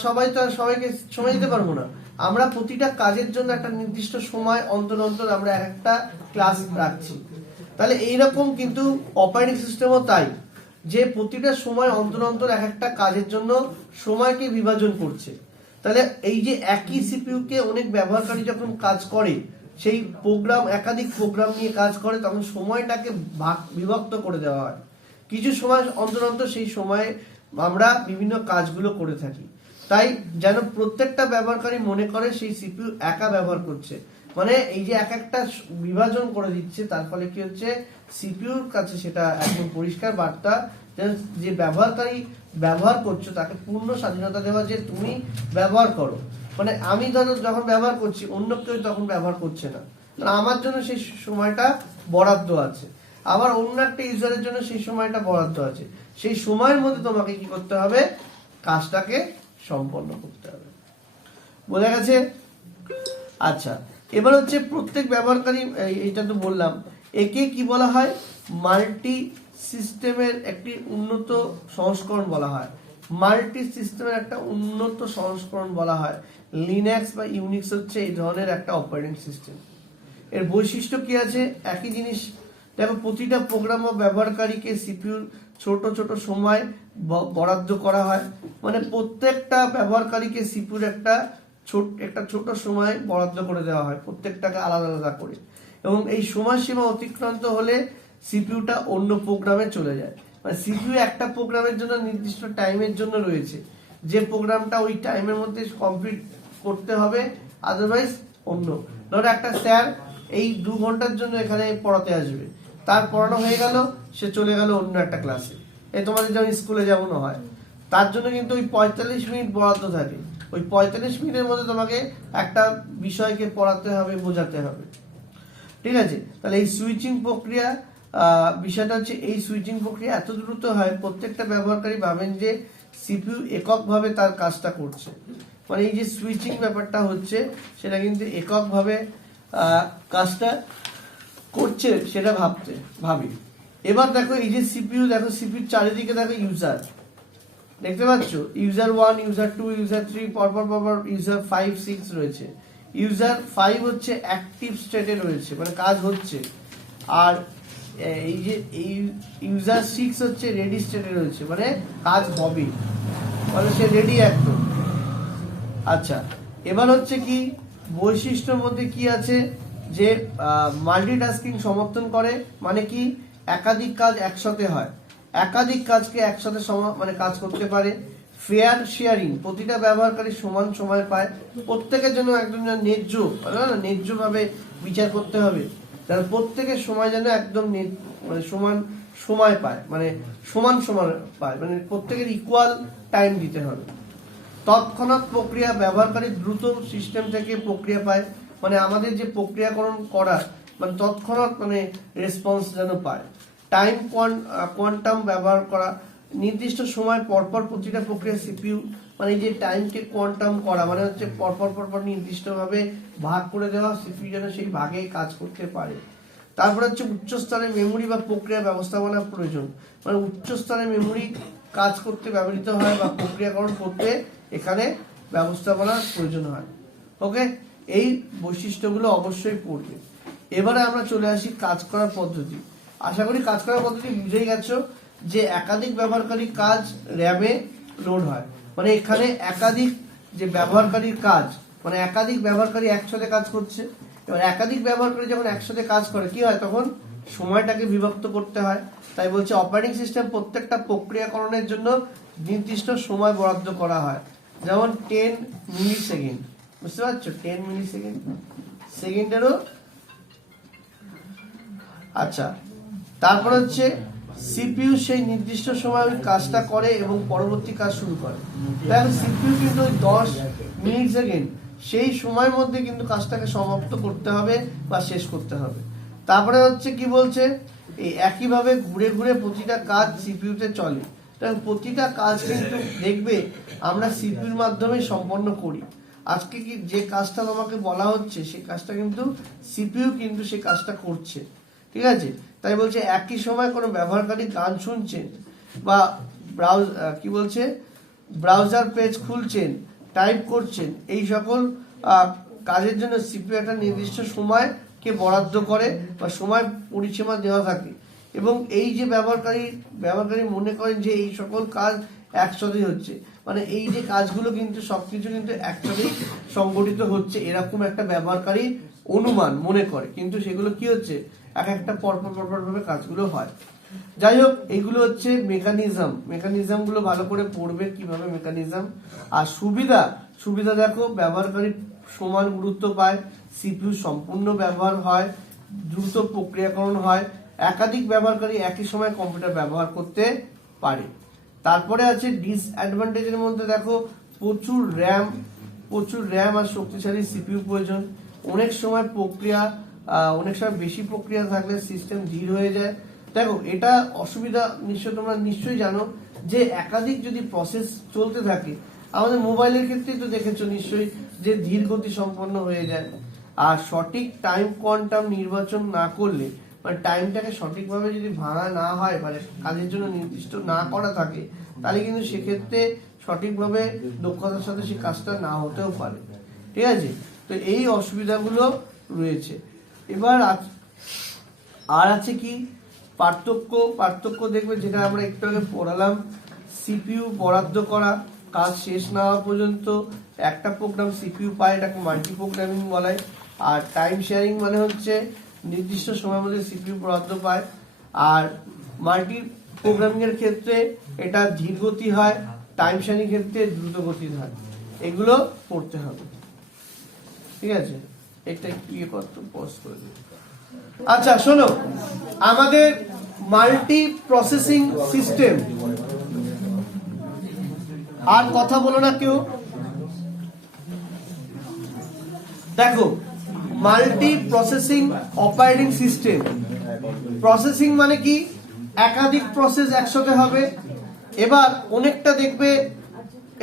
সবাই তো আর সবাইকে সময় দিতে পারবো না। আমরা প্রতিটা কাজের জন্য একটা নির্দিষ্ট সময় অন্তর অন্তর আমরা একটা ক্লাস রাখছি। তাহলে এইরকম কিন্তু অপারেটিং সিস্টেমও তাই, যে প্রতিটা সময় অন্তর অন্তর এক একটা কাজের জন্য সময়কে বিভাজন করছে। তাহলে এই যে একই সিপিইউ কে অনেক ব্যবহারকারী যখন কাজ করে, সেই প্রোগ্রাম একাধিক প্রোগ্রাম নিয়ে কাজ করে, তখন সময়টাকে বিভক্ত করে দেওয়া হয়। কিছু সময় অন্তর অন্তর সেই সময়ে আমরা বিভিন্ন কাজগুলো করে থাকি। তাই যেন প্রত্যেকটা ব্যবহারকারী মনে করে সেই সিপিইউ একা ব্যবহার করছে, মানে এই যে এক একটা বিভাজন করে দিচ্ছে, তার ফলে কি হচ্ছে সিপিইউর কাছে সেটা একদম পরিষ্কার বার্তা যে ব্যবহারকারী ব্যবহার করছো তাকে পূর্ণ স্বাধীনতা দেওয়া, যে তুমি ব্যবহার করো। মানে আমি ধরো যখন ব্যবহার করছি, অন্য কেউ তখন ব্যবহার করছে না, আমার জন্য সেই সময়টা বরাদ্দ আছে, আবার অন্য একটা ইউজারের জন্য সেই সময়টা বরাদ্দ আছে। সেই সময়ের মধ্যে তোমাকে কি করতে হবে, কাজটাকে সম্পন্ন করতে হবে। বোঝা গেছে? আচ্ছা, এবার হচ্ছে প্রত্যেক ব্যবহারকারী, এটা তো বললাম, একে কি বলা হয়, মাল্টি সিস্টেমের একটি উন্নত সংস্করণ বলা হয়। মাল্টি সিস্টেমের একটা উন্নত সংস্করণ বলা হয়। লিনাক্স বা ইউনিক্স হচ্ছে এই ধরনের একটা অপারেটিং সিস্টেম। এর বৈশিষ্ট্য কি আছে, একই জিনিস দেখো, প্রতিটা প্রোগ্রাম ও ব্যবহারকারীকে সিপিইউর ছোট ছোট সময় বরাদ্দ করা হয়। মানে প্রত্যেকটা ব্যবহারকারীকে সিপিইউর একটা ছোট সময় বরাদ্দ করে দেওয়া হয়, প্রত্যেকটাকে আলাদা আলাদা করে, এবং এই সময়সীমা অতিক্রান্ত হলে সিপিইউটা অন্য প্রোগ্রামে চলে যায়। মানে সিপিইউ একটা প্রোগ্রামের জন্য নির্দিষ্ট টাইমের জন্য রয়েছে, যে প্রোগ্রামটা ওই টাইমের মধ্যে কমপ্লিট করতে হবে, আদারওয়াইজ অন্য। ধরো একটা স্যার এই 2 ঘন্টার জন্য এখানে পড়াতে আসবে, তার পড়ানো হয়ে গেল, সে চলে গেল অন্য একটা ক্লাসে, এই তোমাদের যেমন স্কুলে যেমন হয়, তার জন্য কিন্তু ওই 45 মিনিট বরাদ্দ থাকে। ওই 45 মিনিটের মধ্যে তোমাকে একটা বিষয়কে পড়াতে হবে, বোঝাতে হবে, ঠিক আছে? তাহলে এই সুইচিং প্রক্রিয়া, বিষয়টা হচ্ছে এই সুইচিং প্রক্রিয়া এত দ্রুত হয়, প্রত্যেকটা ব্যবহারকারী ভাবেন যে সিপিইউ এককভাবে তার কাজটা করছে। মানে এই যে সুইচিং ব্যাপারটা হচ্ছে, সেটা কিন্তু এককভাবে কাজটা করছে, সেটা ভাবি। এবার দেখো এই যে সিপিইউ, দেখো সিপিইউর চারিদিকে দেখো ইউজার, দেখতে পাচ্ছ ইউজার 1, ইউজার 2, ইউজার 3, পরপর ইউজার 5, 6 রয়েছে। ইউজার 5 হচ্ছে অ্যাক্টিভ স্টেটে রয়েছে, মানে কাজ হচ্ছে, আর এই যে এই ইউজার 6 হচ্ছে রেডি স্টেটে রয়েছে, মানে কাজ হবে, মানে সে রেডি একদম। আচ্ছা, এবার হচ্ছে কি বৈশিষ্ট্যের মধ্যে কি আছে, যে মাল্টিটাস্কিং সমর্থন করে, মানে কি একাধিক কাজ একসাথে হয়, একাধিক কাজকে একসাথে মানে কাজ করতে পারে। ফেয়ার শেয়ারিং, প্রতিটা ব্যবহারকারী সমান সময় পায়, প্রত্যেকের জন্য একদম ন্যায্যভাবে বিচার করতে হবে, যারা প্রত্যেকের সময় যেন একদম মানে সমান সময় পায়, মানে সমান পায়, মানে প্রত্যেকের ইকুয়াল টাইম দিতে হবে। তৎক্ষণাৎ প্রক্রিয়া, ব্যবহারকারী দ্রুত সিস্টেম থেকে প্রক্রিয়া পায়, মানে আমাদের যে প্রক্রিয়াকরণ করা, মানে তৎক্ষণাৎ মানে রেসপন্স যেন পায়। টাইম কোয়ান্টাম ব্যবহার করা, নির্দিষ্ট সময় পরপর প্রতিটা প্রক্রিয়া সিপিইউ, মানে এই যে টাইমকে কোয়ান্টাম করা, মানে হচ্ছে পরপর নির্দিষ্টভাবে ভাগ করে দেওয়া, সিপিইউ যেন সেই ভাগে কাজ করতে পারে। তারপরে হচ্ছে উচ্চস্তরের মেমোরি বা প্রক্রিয়া ব্যবস্থাপনা প্রয়োজন, মানে উচ্চস্তরের মেমোরি কাজ করতে ব্যবহৃত হয় বা প্রক্রিয়াকরণ করতে এখানে ব্যবস্থাপনার প্রয়োজন হয়। ওকে, এই বৈশিষ্ট্যগুলো অবশ্যই পড়বে। এবারে আমরা চলে আসি কাজ করার পদ্ধতি। আশা করি কাজ করার পদ্ধতি বুঝেই গেছো, যে একাধিক ব্যবহারকারী কাজ র্যামে লোড হয়, মানে এখানে একাধিক যে ব্যবহারকারীর কাজ, মানে একাধিক ব্যবহারকারী একসাথে কাজ করছে। এবার একাধিক ব্যবহারকারী যখন একসাথে কাজ করে কি হয়, তখন সময়টাকে বিভক্ত করতে হয়। তাই বলছে অপারেটিং সিস্টেম প্রত্যেকটা প্রক্রিয়াকরণের জন্য নির্দিষ্ট সময় বরাদ্দ করা হয়, যেমন 10 মিলি সেকেন্ড, বুঝতে পারছো, 10 মিলি সেকেন্ডেরও। আচ্ছা, তারপর হচ্ছে সিপিইউ সেই নির্দিষ্ট সময় ওই কাজটা করে এবং পরবর্তী কাজ শুরু করে। তাই সিপিইউ কিন্তু ওই 10 মিলি সেকেন্ড সেই সময়ের মধ্যে কিন্তু কাজটাকে সমাপ্ত করতে হবে বা শেষ করতে হবে। তারপরে হচ্ছে কি বলছে, এই একইভাবে ঘুরে ঘুরে প্রতিটা কাজ সিপিইউতে চলে। তাই প্রতিটা কাজ কিন্তু দেখবে আমরা সিপিইউর মাধ্যমে সম্পন্ন করি। আজকে কি যে কাজটা তোমাকে বলা হচ্ছে সেই কাজটা কিন্তু সিপিইউ কিন্তু সেই কাজটা করছে, ঠিক আছে। তাই বলছে একই সময় কোনো ব্যবহারকারী গান শুনছেন বা ব্রাউজার পেজ খুলছেন, টাইপ করছেন, এই সকল কাজের জন্য সিপিইউ একটা নির্দিষ্ট সময়কে বরাদ্দ করে বা সময় পরিসীমা দেওয়া থাকে, এবং এই যে ব্যবহারকারী মনে করেন যে এই সকল কাজ একসাথেই হচ্ছে, মানে এই যে কাজগুলো কিন্তু সবকিছু কিন্তু একসাথেই সংগঠিত হচ্ছে, এরকম একটা ব্যবহারকারী অনুমান মনে করে, কিন্তু সেগুলো কি হচ্ছে এক একটা পরপর ভাবে কাজগুলো হয়। যাই হোক, এইগুলো হচ্ছে মেকানিজম গুলো ভালো করে পড়বে কিভাবে মেকানিজম। আর সুবিধা দেখো, ব্যবহারকারী সমান গুরুত্ব পায়, সিপিইউ সম্পূর্ণ ব্যবহার হয়, দ্রুত প্রক্রিয়াকরণ হয়, একাধিক ব্যবহারকারী একই সময় কম্পিউটার ব্যবহার করতে পারে। তারপরে আছে ডিসঅ্যাডভান্টেজের মধ্যে দেখো, প্রচুর র্যাম আর শক্তিশালী সিপিইউ প্রয়োজন, অনেক সময় বেশি প্রক্রিয়া থাকলে সিস্টেম ধীর হয়ে যায়। দেখো, এটা অসুবিধা তোমরা নিশ্চয়ই জানো যে একাধিক যদি প্রসেস চলতে থাকে, আমাদের মোবাইলের ক্ষেত্রে তো দেখেছো নিশ্চয়ই যে ধীর গতি সম্পন্ন হয়ে যায়। আর সঠিক টাইম কোয়ান্টাম নির্বাচন না করলে, মানে টাইমটাকে সঠিকভাবে যদি ভাঙা না হয়, মানে কাজের জন্য নির্দিষ্ট না করা থাকে, তাহলে কিন্তু সেক্ষেত্রে সঠিকভাবে দক্ষতার সাথে সেই কাজটা না হতেও পারে, ঠিক আছে। তো এই অসুবিধাগুলো রয়েছে। এবার আর আছে কি পার্থক্য দেখবে, যেটা আমরা একটু আগে পড়ালাম, সিপিইউ বরাদ্দ করা, কাজ শেষ না হওয়া পর্যন্ত একটা প্রোগ্রাম সিপিইউ পায়, এটাকে মাল্টি প্রোগ্রামিং বলা হয়। আর টাইম শেয়ারিং মানে হচ্ছে নির্দিষ্ট সময়ের মধ্যে সিপিইউ বরাদ্দ পায়। আর মাল্টি প্রোগ্রামিং এর ক্ষেত্রে এটা ধীর গতি হয়, টাইম শেয়ারিং ক্ষেত্রে দ্রুত গতি হয়। এগুলো পড়তে হবে, ঠিক আছে। এটা ক্লিয়ার করতে পজ করে দিই। আচ্ছা শোনো, আমাদের মাল্টি প্রসেসিং সিস্টেম, আর কথা বলো না কেউ। দেখো, multi processing operating system, processing মানে কি, একাধিক প্রসেস একসাথে হবে। এবার অনেকটা দেখবে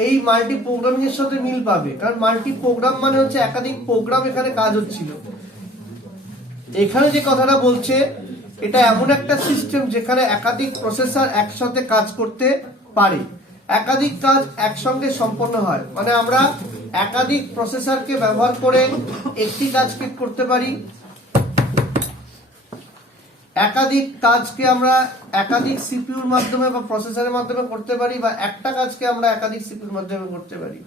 এই মাল্টি প্রোগ্রামিং এর সাথে মিল পাবে, কারণ মাল্টি প্রোগ্রাম মানে হচ্ছে একাধিক প্রোগ্রাম এখানে কাজ হচ্ছিল। এখানে যে কথাটা বলছে, এটা এমন একটা সিস্টেম যেখানে একাধিক প্রসেসর একসাথে কাজ করতে পারে, একাধিক কাজ একসঙ্গে সম্পন্ন হয়। মানে আমরা একাধিক প্রসেসরকে ব্যবহার করে একটি কাজকে করতে পারি, একাধিক কাজকে আমরা একাধিক সিপিইউর মাধ্যমে বা প্রসেসরের মাধ্যমে করতে পারি, বা একটা কাজকে আমরা একাধিক সিপিইউর মাধ্যমে করতে পারি।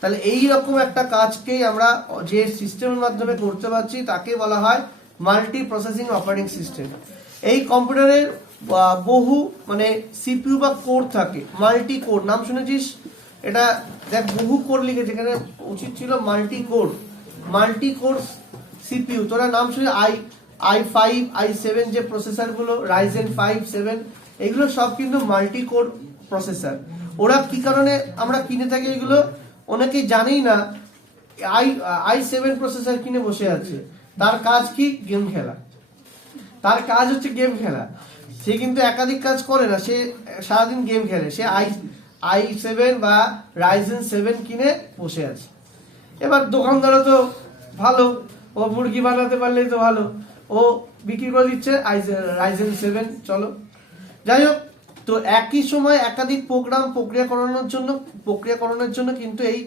তাহলে এই রকম একটা কাজকেই আমরা যে সিস্টেমের মাধ্যমে করতে পারছি তাকে বলা হয় মাল্টি প্রসেসিং অপারেটিং সিস্টেম। এই কম্পিউটারের বহু মানে সিপিইউ বা কোর থাকে, মাল্টি কোর নাম শুনেছিস? এটা দেখ, বহু কোর লিখেছে, এখানে উচিত ছিল মাল্টি কোর সিপিইউ। তোরা নাম শুনে i5 i7 যে প্রসেসর গুলো, Ryzen 5 7, এগুলো সব কিন্তু মাল্টি কোর প্রসেসর। ওরা কি কারণে আমরা কিনে থাকি এগুলো অনেকেই জানেই না। i7 প্রসেসর কিনে বসে আছে, তার কাজ কি? গেম খেলা। তার কাজ হচ্ছে গেম খেলা। সে কিন্তু একাধিক কাজ করে না, সে সারাদিন গেম খেলে। সে i7 বা Ryzen 7 কিনে বসে আছে। এবার দোকানদারও তো ভালো, ও মুরগি বানাতে পারলেই তো ভালো, ও বিক্রি করে দিচ্ছে Ryzen 7 চলো। যাই হোক, তো একই সময় একাধিক প্রোগ্রাম প্রক্রিয়াকরণের জন্য কিন্তু এই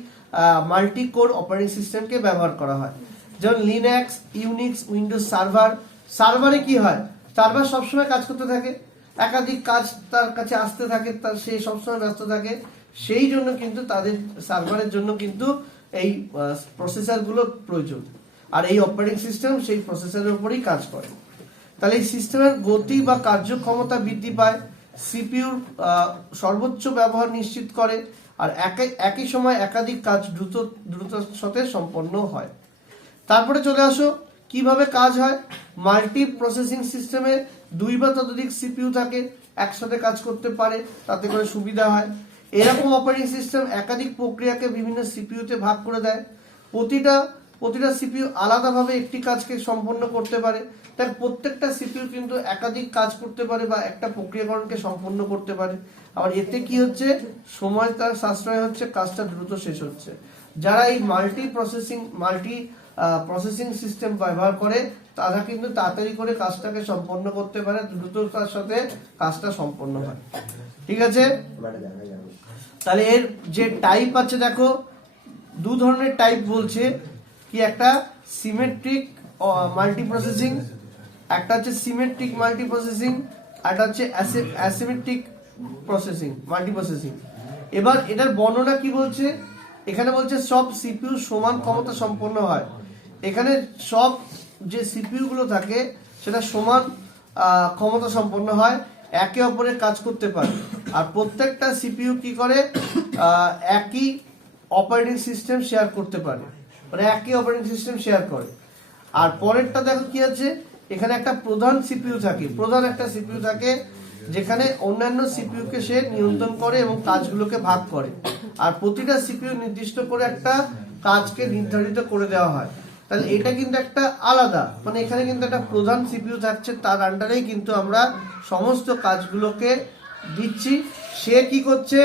মাল্টি কোর অপারেটিং সিস্টেমকে ব্যবহার করা হয়। যেমন লিনাক্স, ইউনিক্স, উইন্ডোজ সার্ভারে কি হয়, সার্ভার সবসময় কাজ করতে থাকে, একাধিক কাজ তার কাছে আসতে থাকে, তার সে সবসময় ব্যস্ত থাকে। সেই জন্য কিন্তু তাদের সার্ভারের জন্য কিন্তু এই প্রসেসর গুলো প্রয়োজন, আর এই অপারেটিং সিস্টেম সেই প্রসেসরের উপরই কাজ করে। তাহলে এই সিস্টেমের গতি বা কার্যক্ষমতা বৃদ্ধি পায়, সিপিইউর সর্বোচ্চ ব্যবহার নিশ্চিত করে, আর একই সময় একাধিক কাজ দ্রুততার সাথে সম্পন্ন হয়। তারপরে চলে আসো কিভাবে কাজ হয়। মাল্টি প্রসেসিং সিস্টেমে 2 বা ততোধিক সিপিইউ থাকে, একসাথে কাজ করতে পারে, তাতে করে সুবিধা হয়। এরকম অপারেটিং সিস্টেম একাধিক প্রক্রিয়াকে বিভিন্ন সিপিইউতে ভাগ করে দেয়। প্রতিটা সিপিইউ আলাদাভাবে একটি কাজকে সম্পন্ন করতে পারে। তার প্রত্যেকটা সিপিইউ কিন্তু একাধিক কাজ করতে পারে বা একটা প্রক্রিয়াকরণকে সম্পন্ন করতে পারে। আবার এতে কি হচ্ছে, সময় তার সাশ্রয় হচ্ছে, কাজটা দ্রুত শেষ হচ্ছে। যারা এই মাল্টি প্রসেসিং সিস্টেম ব্যবহার করে তারা কিন্তু তাড়াতাড়ি করে কাজটাকে সম্পন্ন করতে পারে, দ্রুততার সাথে কাজটা সম্পন্ন হয়। ঠিক আছে, তাহলে এর যে টাইপ আছে দেখো, দু ধরনের টাইপ বলছে কি, একটা সিমেট্রিক মাল্টি প্রসেসিং, একটা হচ্ছে সিমেট্রিক মাল্টি প্রসেসিং, একটা হচ্ছে অ্যাসিমেট্রিক প্রসেসিং মাল্টি প্রসেসিং। এবার এটার বর্ণনা কি বলছে, এখানে বলছে সব সিপিইউ সমান ক্ষমতা সম্পন্ন হয়। এখানে সব যে সিপিইউ গুলো থাকে সেটা সমান ক্ষমতা সম্পন্ন হয়, একে অপরের কাজ করতে পারে। আর প্রত্যেকটা সিপিইউ কি করে, একই অপারেটিং সিস্টেম শেয়ার করতে পারে, মানে একই অপারেটিং সিস্টেম শেয়ার করে। আর পরেরটা দেখো কি আছে, এখানে একটা প্রধান সিপিইউ থাকে, প্রধান একটা সিপিইউ থাকে যেখানে অন্যান্য সিপিইউ কে সে নিয়ন্ত্রণ করে এবং কাজগুলোকে ভাগ করে। আর প্রতিটা সিপিইউ নির্দিষ্ট করে একটা কাজকে নির্ধারিত করে দেওয়া হয়। তাহলে এটা কিন্তু একটা আলাদা, মানে এখানে কিন্তু একটা প্রধান সিপিইউ থাকছে, তার আন্ডারেই কিন্তু আমরা সমস্ত কাজগুলোকে দিচ্ছি। সে কি করছে,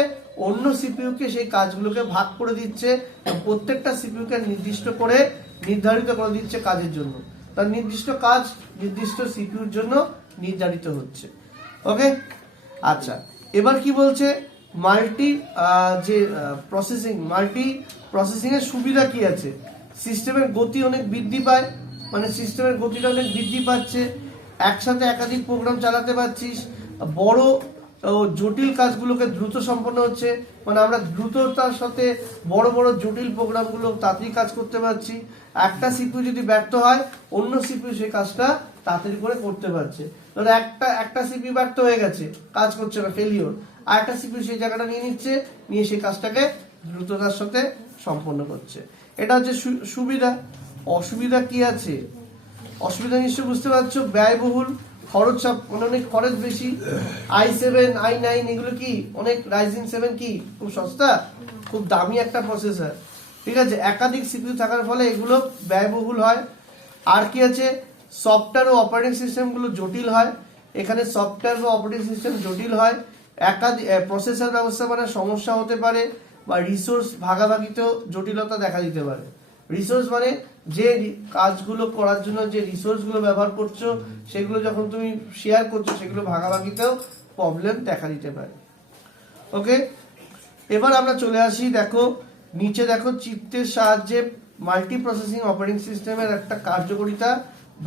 অন্য সিপিইউ কে সেই কাজগুলোকে ভাগ করে দিচ্ছে, প্রত্যেকটা সিপিইউ কে নির্দিষ্ট করে নির্ধারিত করে দিচ্ছে কাজের জন্য। তার নির্দিষ্ট কাজ নির্দিষ্ট সিপিইউর জন্য নির্ধারিত হচ্ছে। ওকে, আচ্ছা, এবার কি বলছে, মাল্টি প্রসেসিং এর সুবিধা কি আছে, সিস্টেমের গতি অনেক বৃদ্ধি পায়, মানে সিস্টেমের গতিটা অনেক বৃদ্ধি পাচ্ছে, একসাথে একাধিক প্রোগ্রাম চালাতে পারছিস, বড় জটিল কাজগুলোকে দ্রুত সম্পন্ন হচ্ছে, মানে আমরা দ্রুততার সাথে বড় বড় জটিল প্রোগ্রামগুলো তাড়াতাড়ি কাজ করতে পারছি। একটা সিপিইউ যদি ব্যর্থ হয়, অন্য সিপিইউ সেই কাজটা তাড়াতাড়ি করে করতে পারছে। ধরো একটা সিপিইউ ব্যর্থ হয়ে গেছে, কাজ করছে না, ফেলিওর, আর একটা সিপিইউ সেই জায়গাটা নিয়ে নিচ্ছে, নিয়ে সেই কাজটাকে দ্রুততার সাথে সম্পন্ন করছে। এটা হচ্ছে সুবিধা। অসুবিধা কি আছে, অসুবিধা নিশ্চয় বুঝতে পারছো, ব্যয়বহুল, খরচ, মানে অনেক খরচ বেশি। i7 i9 এগুলো কি অনেক, রাইজিং 7 কি খুব সস্তা, খুব দামি একটা প্রসেসর। ঠিক আছে, একাধিক সিপিইউ থাকার ফলে এগুলো ব্যয়বহুল হয়। আর কি আছে, সফটওয়্যার ও অপারেটিং সিস্টেমগুলো জটিল হয়। এখানে সফটওয়্যার বা অপারেটিং সিস্টেম জটিল হয়, একাধিক প্রসেসর ব্যবস্থাপনার সমস্যা হতে পারে, বা রিসোর্স ভাগাভাগিতেও জটিলতা দেখা দিতে পারে। রিসোর্স মানে যে কাজগুলো করার জন্য যে রিসোর্সগুলো ব্যবহার করছো, সেগুলো যখন তুমি শেয়ার করছো, সেগুলো ভাগাভাগিতেও প্রবলেম দেখা দিতে পারে। ওকে, এবার আমরা চলে আসি, দেখো নিচে দেখো চিত্রের সাহায্যে মাল্টি প্রসেসিং অপারেটিং সিস্টেমের একটা কার্যকারিতা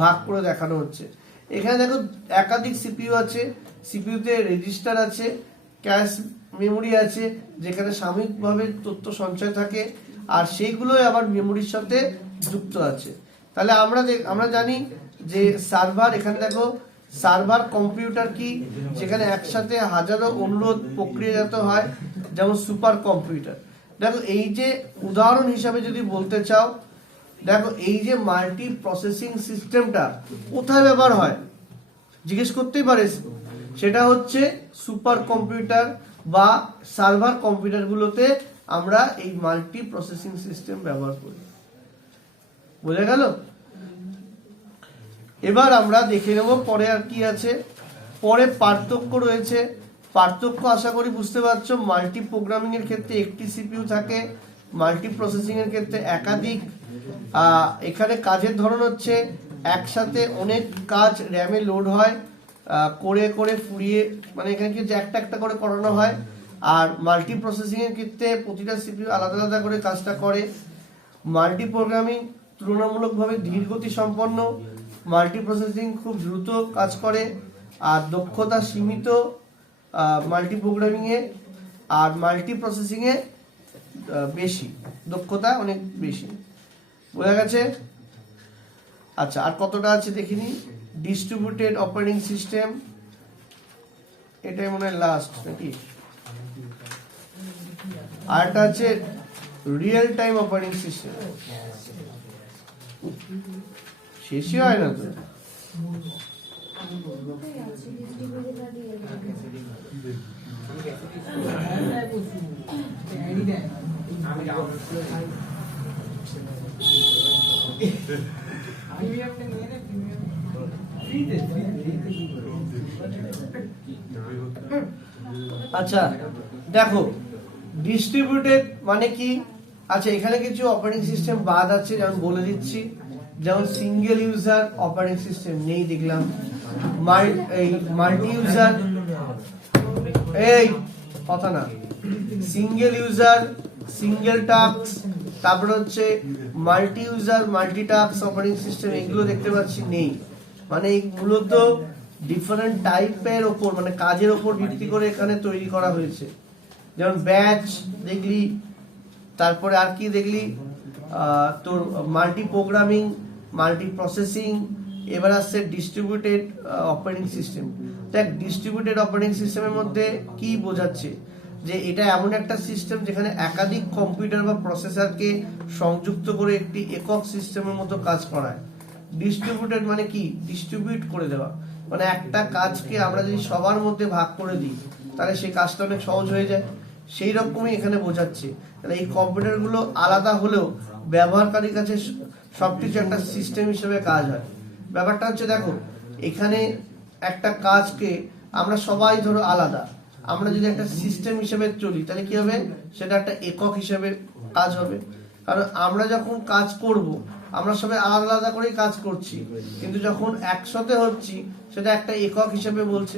ভাগ করে দেখানো হচ্ছে। এখানে দেখো একাধিক সিপিইউ আছে, সিপিইউতে রেজিস্টার আছে, ক্যাশ মেমোরি আছে, যেখানে সাময়িকভাবে তথ্য সঞ্চয় থাকে, আর সেইগুলোই আবার মেমোরির সাথে যুক্ত আছে। তাহলে আমরা জানি যে সার্ভার, এখানে দেখো সার্ভার কম্পিউটার কি, যেখানে একসাথে হাজারো অনুরোধ প্রক্রিয়াজাত হয়, যেমন সুপার কম্পিউটার। দেখো এই যে উদাহরণ হিসাবে যদি বলতে চাও, দেখো এই যে মাল্টি প্রসেসিং সিস্টেমটা কোথায় ব্যবহার হয় জিজ্ঞেস করতেই পারে, সেটা হচ্ছে সুপার কম্পিউটার বা সার্ভার কম্পিউটারগুলোতে আমরা এই মাল্টি প্রসেসিং সিস্টেম ব্যবহার করি। বোঝা গেল? এবার আমরা দেখে নেব পরে আর কি আছে। পরে পার্থক্য রয়েছে, পার্থক্য আশা করি বুঝতে পারছো। মাল্টি প্রোগ্রামিং এর ক্ষেত্রে একটি সিপিইউ থাকে, মাল্টি প্রসেসিং এর ক্ষেত্রে একাধিক। এখানে কাজের ধরন হচ্ছে একসাথে অনেক কাজ র্যামে লোড হয়, করে করে ফুরিয়ে, মানে এখানে কি যে একটা একটা করে করানো হয়। আর মাল্টি প্রসেসিং এর ক্ষেত্রে প্রতিটা সিপিইউ আলাদা আলাদা করে কাজটা করে। মাল্টি প্রোগ্রামিং তুলনামূলকভাবে ধীর গতি সম্পন্ন, মাল্টি প্রসেসিং খুব দ্রুত কাজ করে, আর দক্ষতা সীমিত মাল্টি প্রোগ্রামিং এ, আর মাল্টি প্রসেসিং এ বেশি দক্ষতা, অনেক বেশি। বোঝা গেছে? আচ্ছা, আর কতটা আছে দেখিনি। ডিস্ট্রিবিউটেড অপারেটিং সিস্টেম, এটাই মনে হয় লাস্ট নাকি। আর একটা আছে রিয়েল টাইম অপারেটিং সিস্টেম, শেষই হয় না তো। আচ্ছা দেখো, ডিস্ট্রিবিউটেড মানে কি আচ্ছা, এখানে কিছু অপারেটিং সিস্টেম বাদ আছে, যেমন বলে দিচ্ছি, যেমন সিঙ্গেল ইউজার অপারেটিং সিস্টেম নেই দেখলাম, মাল্টি ইউজার, এই কথা না, সিঙ্গেল ইউজার, সিঙ্গেল টাস্ক, তারপরে হচ্ছে multi user, multi task operating system, এগুলো দেখতে পাচ্ছি নেই। মানে মূলত ডিফারেন্ট টাইপের ওপর, মানে কাজের ওপর ভিত্তি করে এখানে তৈরি করা হয়েছে। যেমন ব্যাচ দেখলি, তারপরে আর কি দেখলি, তোর মাল্টি প্রোগ্রামিং, মাল্টি প্রসেসিং, এবার আসছে ডিস্ট্রিবিউটেড অপারেটিং সিস্টেম। দেখ, ডিস্ট্রিবিউটেড অপারেটিং সিস্টেমের মধ্যে কি বোঝাচ্ছে, যে এটা এমন একটা সিস্টেম যেখানে একাধিক কম্পিউটার বা প্রসেসরকে সংযুক্ত করে একটি একক সিস্টেমের মতো কাজ করায়। ডিস্ট্রিবিউটেড মানে কি, ডিস্ট্রিবিউট করে দেওয়া, মানে একটা কাজকে আমরা যদি সবার মধ্যে ভাগ করে দিই তাহলে সেই কাজটা অনেক সহজ হয়ে যায়, সেই রকমই এখানে বোঝাচ্ছে। তাহলে এই কম্পিউটারগুলো আলাদা হলেও ব্যবহারকারীর কাছে সবকিছু একটা সিস্টেম হিসেবে কাজ হয়। ব্যাপারটা হচ্ছে, দেখো এখানে একটা কাজকে আমরা সবাই ধরো আলাদা, আমরা যদি একটা সিস্টেম হিসেবে চলি তাহলে কি হবে, সেটা একটা একক হিসেবে কাজ হবে। কারণ আমরা যখন কাজ করব আমরা সবাই আলাদা আলাদা করেই কাজ করছি, কিন্তু যখন একসাথে হচ্ছি সেটা একটা একক হিসেবে বলছে।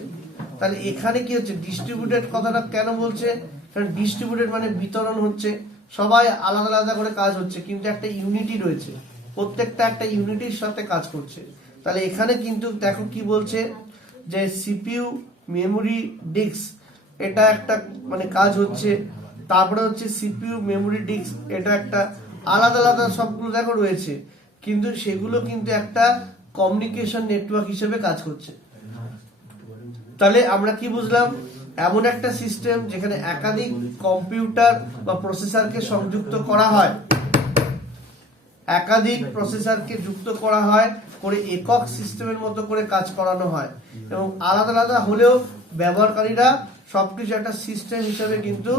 তাহলে এখানে কি হচ্ছে, ডিস্ট্রিবিউটেড কথাটা কেন বলছে, কারণ ডিস্ট্রিবিউটেড মানে বিতরণ হচ্ছে, সবাই আলাদা আলাদা করে কাজ হচ্ছে কিন্তু একটা ইউনিটি রয়েছে, প্রত্যেকটা একটা ইউনিটির সাথে কাজ করছে। তাহলে এখানে কিন্তু দেখো কি বলছে, যে সিপিইউ, মেমোরি, ডিস্ক, এটা একটা মানে কাজ হচ্ছে, তারপরে হচ্ছে সিপিইউ, মেমোরি, ডিস্ক, এটা একটা আলাদা আলাদা সবগুলো দেখো রয়েছে, কিন্তু সেগুলো কিন্তু একটা কমিউনিকেশন নেটওয়ার্ক হিসেবে কাজ করছে। তাহলে আমরা কি বুঝলাম, এমন একটা সিস্টেম যেখানে একাধিক কম্পিউটার বা প্রসেসরকে সংযুক্ত করা হয়, একাধিক প্রসেসরকে যুক্ত করা হয় করে একক সিস্টেমের মতো করে কাজ করানো হয়, এবং আলাদা আলাদা হলেও ব্যবহারকারীরা সবকিছু একটা সিস্টেম হিসেবে কিন্তু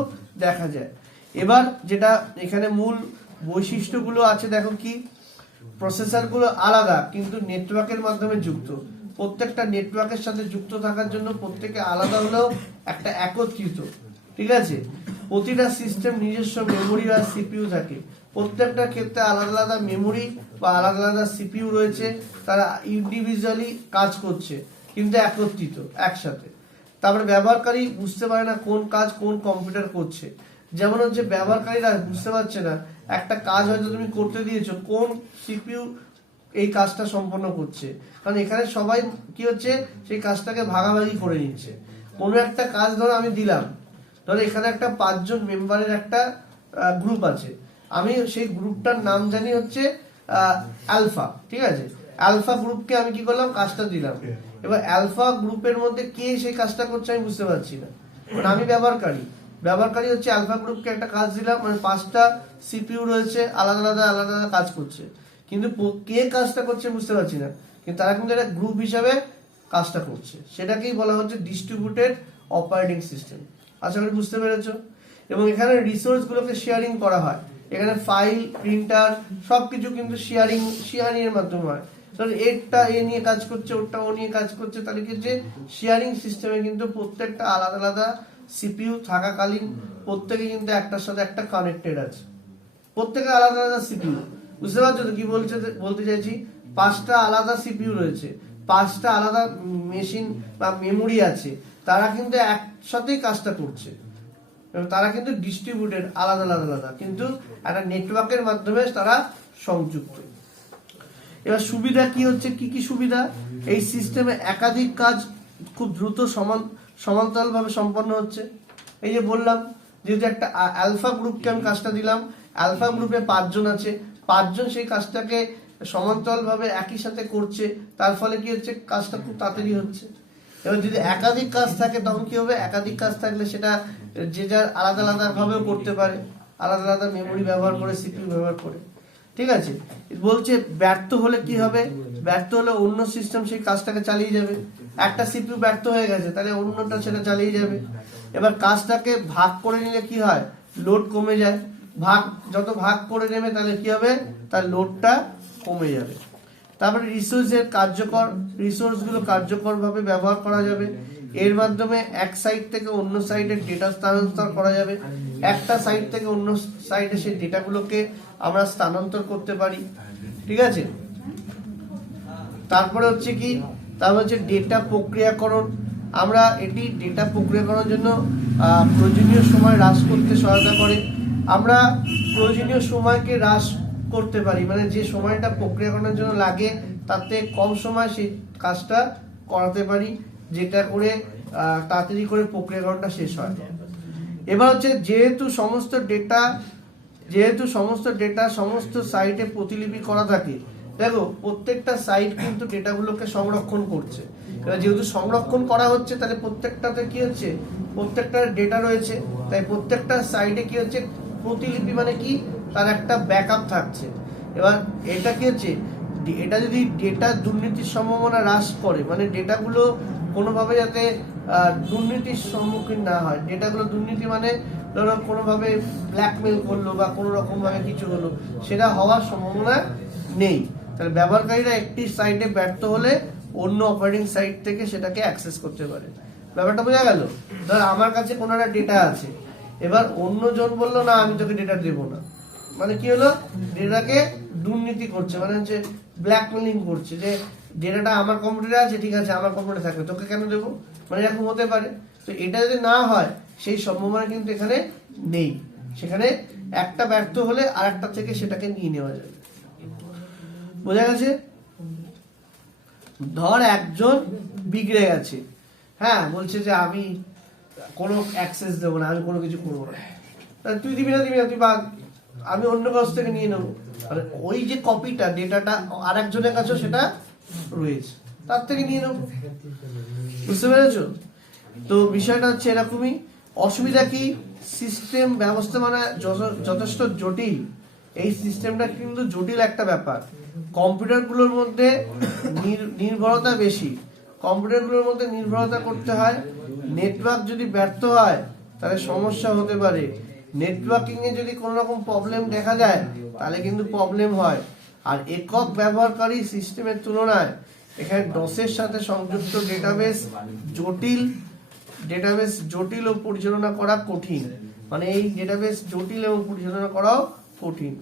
দেখা যায়। এবার যেটা এখানে মূল বৈশিষ্ট্যগুলো আছে, দেখো কি, প্রসেসরগুলো আলাদা কিন্তু নেটওয়ার্কের মাধ্যমে যুক্ত, প্রত্যেকটা নেটওয়ার্কের সাথে যুক্ত থাকার জন্য প্রত্যেকে আলাদা হলেও একটা একত্রিত, ঠিক আছে। প্রতিটা সিস্টেম নিজস্ব মেমোরি বা সিপিইউ থাকে, প্রত্যেকটা ক্ষেত্রে আলাদা আলাদা মেমোরি বা আলাদা আলাদা সিপিইউ রয়েছে, তারা ইন্ডিভিজুয়ালি কাজ করছে কিন্তু একত্রিত একসাথে। তারপরে ব্যবহারকারী বুঝতে পারে না কোন কাজ কোন কম্পিউটার করছে, যেমন হচ্ছে ব্যবহারকারীরা বুঝতে পারছে না একটা কাজ হয়তো তুমি করতে দিয়েছো, কোন সিপিইউ এই কাজটা সম্পন্ন করছে, কারণ এখানে সবাই কি হচ্ছে, সেই কাজটাকে ভাগাভাগি করে নিচ্ছে। কোনো একটা কাজ ধরো আমি দিলাম, ধরো এখানে একটা 5 জন মেম্বারের একটা গ্রুপ আছে, আমি সেই গ্রুপটার নাম জানি হচ্ছে আলফা, ঠিক আছে। আলফা গ্রুপকে আমি কি করলাম, কাজটা দিলাম, এবার আলফা গ্রুপের মধ্যে কে সেই কাজটা করছে আমি বুঝতে পারছি না, মানে আমি ব্যবহারকারী হচ্ছে আলফা গ্রুপকে একটা কাজ দিলাম, মানে 5টা সিপিইউ রয়েছে, আলাদা আলাদা আলাদা আলাদা কাজ করছে, কিন্তু কে কাজটা করছে বুঝতে পারছি না, কিন্তু তারা কিন্তু একটা গ্রুপ হিসাবে কাজটা করছে, সেটাকেই বলা হচ্ছে ডিস্ট্রিবিউটেড অপারেটিং সিস্টেম। আশা করি বুঝতে পেরেছো। এবং এখানে রিসোর্স গুলোকে শেয়ারিং করা হয়, এখানে ফাইল, প্রিন্টার সবকিছু কিন্তু শেয়ারিং এর মাধ্যমে হয়। এটা এ নিয়ে কাজ করছে, ওটা ও নিয়ে কাজ করছে, তাহলে কি যে শেয়ারিং সিস্টেমে কিন্তু প্রত্যেকটা আলাদা আলাদা সিপিইউ থাকাকালীন প্রত্যেকে কিন্তু একটার সাথে একটা কানেক্টেড আছে, প্রত্যেকে আলাদা আলাদা সিপিইউ। বুঝতে পারছো তো কি বলতে চাইছি, 5টা আলাদা সিপিইউ রয়েছে, 5টা আলাদা মেশিন বা মেমোরি আছে, তারা কিন্তু একসাথেই কাজটা করছে, তারা কিন্তু ডিস্ট্রিবিউটেড আলাদা আলাদা আলাদা, কিন্তু একটা নেটওয়ার্কের মাধ্যমে তারা সংযুক্ত। এবার সুবিধা কি হচ্ছে, কি কি সুবিধা, এই সিস্টেমে একাধিক কাজ খুব দ্রুত সমান্তরাল ভাবে সম্পন্ন হচ্ছে। এই যে বললাম, যেহেতু একটা আলফা গ্রুপকে আমি কাজটা দিলাম, আলফা গ্রুপে 5 জন আছে, 5 জন সেই কাজটাকে সমান্তরাল ভাবে একই সাথে করছে, তার ফলে কি হচ্ছে, কাজটা খুব তাড়াতাড়ি হচ্ছে। এবার যদি একাধিক কাজ থাকে তখন কি হবে, একাধিক কাজ থাকলে সেটা যে যার আলাদা আলাদা ভাবেও করতে পারে, আলাদা আলাদা মেমোরি ব্যবহার করে, সিপিইউ ব্যবহার করে, ঠিক আছে। বলছে ব্যর্থ হলে কি হবে, ব্যর্থ হলে অন্য সিস্টেম সেই কাজটাকে চালিয়ে যাবে, একটা সিপিইউ ব্যর্থ হয়ে গেছে তাহলে অন্যটা সেটা চালিয়ে যাবে। এবার কাজটাকে ভাগ করে নিলে কি হয়, লোড কমে যায়, যত ভাগ করে নেবে তাহলে কি হবে, তার লোডটা কমে যাবে। তারপরে রিসোর্সগুলো কার্যকরভাবে ব্যবহার করা যাবে, এর মাধ্যমে এক সাইট থেকে অন্য সাইডে ডেটা স্থানান্তর করা যাবে, একটা সাইট থেকে অন্য সাইডে সেই ডেটাগুলোকে আমরা স্থানান্তর করতে পারি, ঠিক আছে। তারপরে হচ্ছে কি, তারপর হচ্ছে ডেটা প্রক্রিয়াকরণ। আমরা এটি ডেটা প্রক্রিয়াকরণের জন্য প্রয়োজনীয় সময় হ্রাস করতে সহায়তা করে। আমরা প্রয়োজনীয় সময়কে হ্রাস করতে পারি, মানে যে সময়টা প্রক্রিয়াকরণের জন্য লাগে তার থেকে কম সময় সেই কাজটা করাতে পারি, যেটা করে তাড়াতাড়ি করে প্রক্রিয়াকরণটা শেষ হয়। এবার হচ্ছে যেহেতু সমস্ত ডেটা সমস্ত সাইটে প্রতিলিপি করা থাকে, দেখো প্রত্যেকটা সাইট কিন্তু ডেটাগুলোকে সংরক্ষণ করছে। যেহেতু সংরক্ষণ করা হচ্ছে তাহলে প্রত্যেকটাতে কি হচ্ছে, প্রত্যেকটা ডেটা রয়েছে, তাই প্রত্যেকটা সাইটে কি হচ্ছে, প্রতিলিপি মানে কি, তার একটা ব্যাকআপ থাকছে। এবার এটা কি হচ্ছে, এটা যদি ডেটা দুর্নীতির সম্ভাবনা হ্রাস করে, মানে ডেটাগুলো কোনোভাবে যাতে দুর্নীতির সম্মুখীন না হয়। ডেটাগুলো দুর্নীতি মানে ধরো কোনোভাবে ব্ল্যাকমেল করলো বা কোনো রকম ভাবে কিছু হলো, সেটা হওয়ার সম্ভাবনা নেই। তাহলে ব্যবহারকারীরা একটি সাইটে ব্যর্থ হলে অন্য অপারেটিং সাইট থেকে সেটাকে অ্যাক্সেস করতে পারে। ব্যাপারটা বোঝা গেল? ধর আমার কাছে কোনো একটা ডেটা আছে, এবার অন্যজন বললো না আমি তোকে ডেটা দেবো না, মানে কি হলো, ডেটাকে দুর্নীতি করছে, মানে হচ্ছে ব্ল্যাকমেলিং করছে, যে ডেটাটা আমার কম্পিউটারে আছে, ঠিক আছে আমার কম্পিউটারে থাকবে, তোকে কেন দেবো, মানে এরকম হতে পারে। তো এটা যদি না হয় সেই সম্ভাবনা কিন্তু এখানে নেই, সেখানে একটা ব্যর্থ হলে আর একটা থেকে সেটাকে নিয়ে নেওয়া যাবে। বোঝা গেছে? ধর একজন বিগড়ে গেছে, হ্যাঁ বলছে যে আমি কোনো অ্যাক্সেস দেবো না, আমি কোনো কিছু করবো না, তুই দিবি না তুই বাদ, আমি অন্য কাছ থেকে নিয়ে নেবো। ওই যে কপিটা ডেটাটা আর একজনের কাছে সেটা রয়েছে, তার থেকে নিয়ে নেবো। বুঝতে পেরেছ? তো বিষয়টা হচ্ছে এরকমই। অসুবিধা কি, সিস্টেম ব্যবস্থা মানে যথেষ্ট জটিল। এই সিস্টেমটা কিন্তু জটিল একটা ব্যাপার। কম্পিউটারগুলোর মধ্যে নির্ভরতা বেশি, কম্পিউটারগুলোর মধ্যে নির্ভরতা করতে হয়। নেটওয়ার্ক যদি ব্যর্থ হয় তাহলে সমস্যা হতে পারে। নেটওয়ার্কিং এ যদি কোনো রকম প্রবলেম দেখা যায় তাহলে কিন্তু প্রবলেম হয়। আর একক ব্যবহারকারী সিস্টেমের তুলনায় এখানে ডসের সাথে সংযুক্ত ডেটাবেস জটিল ও পরিচালনা করা কঠিন। মানে এই ডেটাবেস জটিল এবং পরিচালনা করাও কঠিন।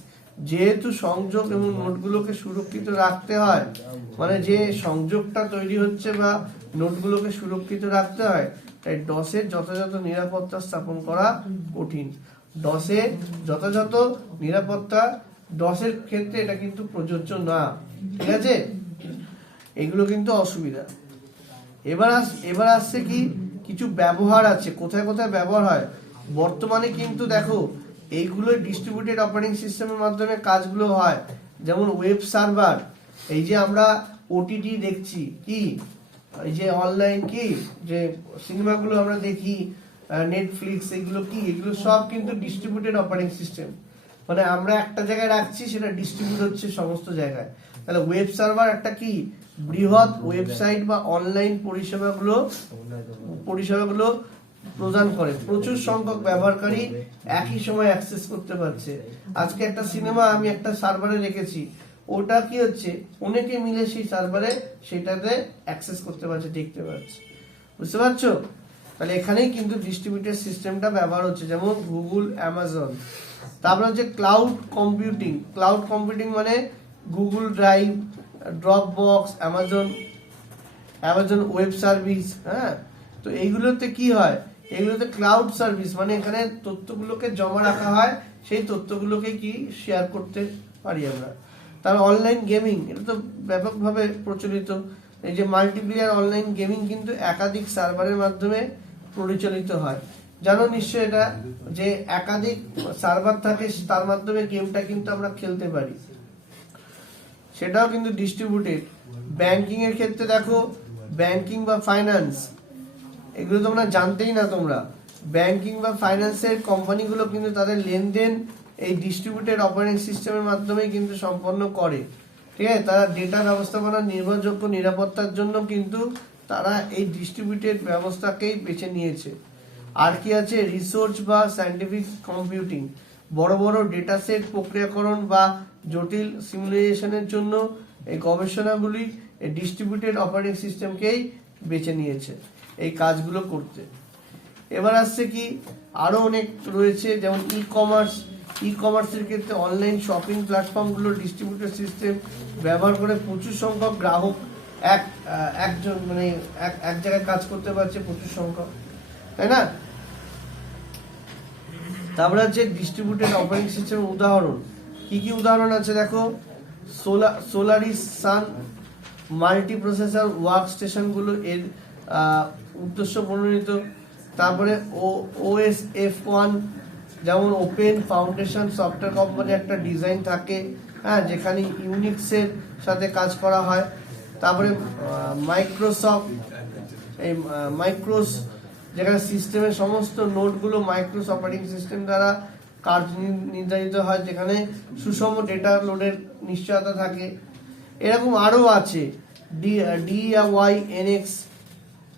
যেহেতু সংযোগ এবং নোটগুলোকে সুরক্ষিত রাখতে হয়, মানে যে সংযোগটা তৈরি হচ্ছে বা নোটগুলোকে সুরক্ষিত রাখতে হয়, তাই ডসের যথাযথ নিরাপত্তা স্থাপন করা কঠিন। ডসের যথাযথ নিরাপত্তা ডসের ক্ষেত্রে এটা কিন্তু প্রযোজ্য না, ঠিক আছে? এগুলো কিন্তু অসুবিধা। এবার আসছে কি, কিছু ব্যবহার আছে, কোথায় কোথায় ব্যবহার হয়। বর্তমানে কিন্তু দেখো এইগুলো ডিস্ট্রিবিউটেড অপারেটিং সিস্টেমের মাধ্যমে কাজগুলো হয়। যেমন ওয়েব সার্ভার, এই যে আমরা ওটিটি দেখছি, কি এই যে অনলাইন কি যে সিনেমাগুলো আমরা দেখি, নেটফ্লিক্স, এগুলো কি, এগুলো সব কিন্তু ডিস্ট্রিবিউটেড অপারেটিং সিস্টেম। মানে আমরা একটা জায়গায় রাখছি, সেটা ডিস্ট্রিবিউট হচ্ছে সমস্ত জায়গায়। তাহলে ওয়েব সার্ভার একটা কি বৃহৎ ওয়েবসাইট বা অনলাইন পরিষেবাগুলো প্রদান করে। প্রচুর সংখ্যক ব্যবহারকারী একই সময় অ্যাক্সেস করতে পারছে। আজকে একটা সিনেমা আমি একটা সার্ভারে রেখেছি, ওটা কি হচ্ছে, অনেকে মিলে সেই সার্ভারে সেটাতে অ্যাক্সেস করতে পারছে, দেখতে পাচ্ছে। বুঝতে পারছো? তাহলে এখানেই কিন্তু ডিস্ট্রিবিউটেড সিস্টেমটা ব্যবহার হচ্ছে, যেমন গুগল, অ্যামাজন। তারপরে হচ্ছে ক্লাউড কম্পিউটিং মানে Google drive, Dropbox, Amazon web service. হ্যাঁ, তো এইগুলোতে কি হয়, এগুলোতে ক্লাউড সার্ভিস, মানে এখানে তথ্যগুলোকে জমা রাখা হয়, সেই তথ্যগুলোকে কি শেয়ার করতে পারি আমরা। তার অনলাইন গেমিং, এটা তো ব্যাপকভাবে প্রচলিত। এই যে মাল্টিপ্লেয়ার অনলাইন গেমিং কিন্তু একাধিক সার্ভারের মাধ্যমে পরিচালিত হয়। জানো নিশ্চয় এটা, যে একাধিক সার্ভার থাকে, তার মাধ্যমে গেমটা কিন্তু আমরা খেলতে পারি, সেটাও কিন্তু ডিস্ট্রিবিউটেড। ব্যাংকিং এর ক্ষেত্রে দেখো, ব্যাংকিং বা ফাইন্যান্স, এগুলো তোমরা জানতেই না। তোমরা ব্যাংকিং বা ফাইন্যান্সের কোম্পানিগুলো কিন্তু তাদের লেনদেন এই ডিস্ট্রিবিউটেড অপারেটিং সিস্টেমের মাধ্যমে কিন্তু সম্পন্ন করে, ঠিক আছে? তারা ডেটা ব্যবস্থাপনার নির্ভরযোগ্য নিরাপত্তার জন্য কিন্তু তারা এই ডিস্ট্রিবিউটেড ব্যবস্থাকেই বেছে নিয়েছে। আর কি আছে, রিসার্চ বা সায়েন্টিফিক কম্পিউটিং, বড় বড় ডেটা সেট প্রক্রিয়াকরণ বা জটিল সিমুলেশনের জন্য এই গবেষণাগুলি এই ডিস্ট্রিবিউটেড অপারেটিং সিস্টেমকেই বেছে নিয়েছে। এই কাজগুলো করতে। এবার আসছে কি আরো অনেক রয়েছে, যেমন ই কমার্সের ক্ষেত্রে অনলাইন শপিং প্ল্যাটফর্মগুলো ডিস্ট্রিবিউটর সিস্টেম ব্যবহার করে প্রচুর সংখ্যক গ্রাহক একজন মানে এক জায়গায় কাজ করতে পারছে প্রচুর সংখ্যক, তাই না? তারপরে হচ্ছে ডিস্ট্রিবিউটেড অপারেটিং সিস্টেমের উদাহরণ। কি কি উদাহরণ আছে দেখো, সোলারিস সান মাল্টি প্রসেসর ওয়ার্ক স্টেশনগুলো এর উদ্দেশ্য প্রণীত। তারপরে OSF1 যেমন ওপেন ফাউন্ডেশন সফটওয়্যার কোম্পানি একটা ডিজাইন থাকে, হ্যাঁ, যেখানে ইউনিক্সের সাথে কাজ করা হয়। তারপরে মাইক্রোসফট এই মাইক্রোস যেখানে সিস্টেমের সমস্ত নোডগুলো মাইক্রোস অপারেটিং সিস্টেম দ্বারা কাজ নির্ধারিত হয়, যেখানে সুষম ডেটা লোডের নিশ্চয়তা থাকে। এরকম আরো আছে DIYNX,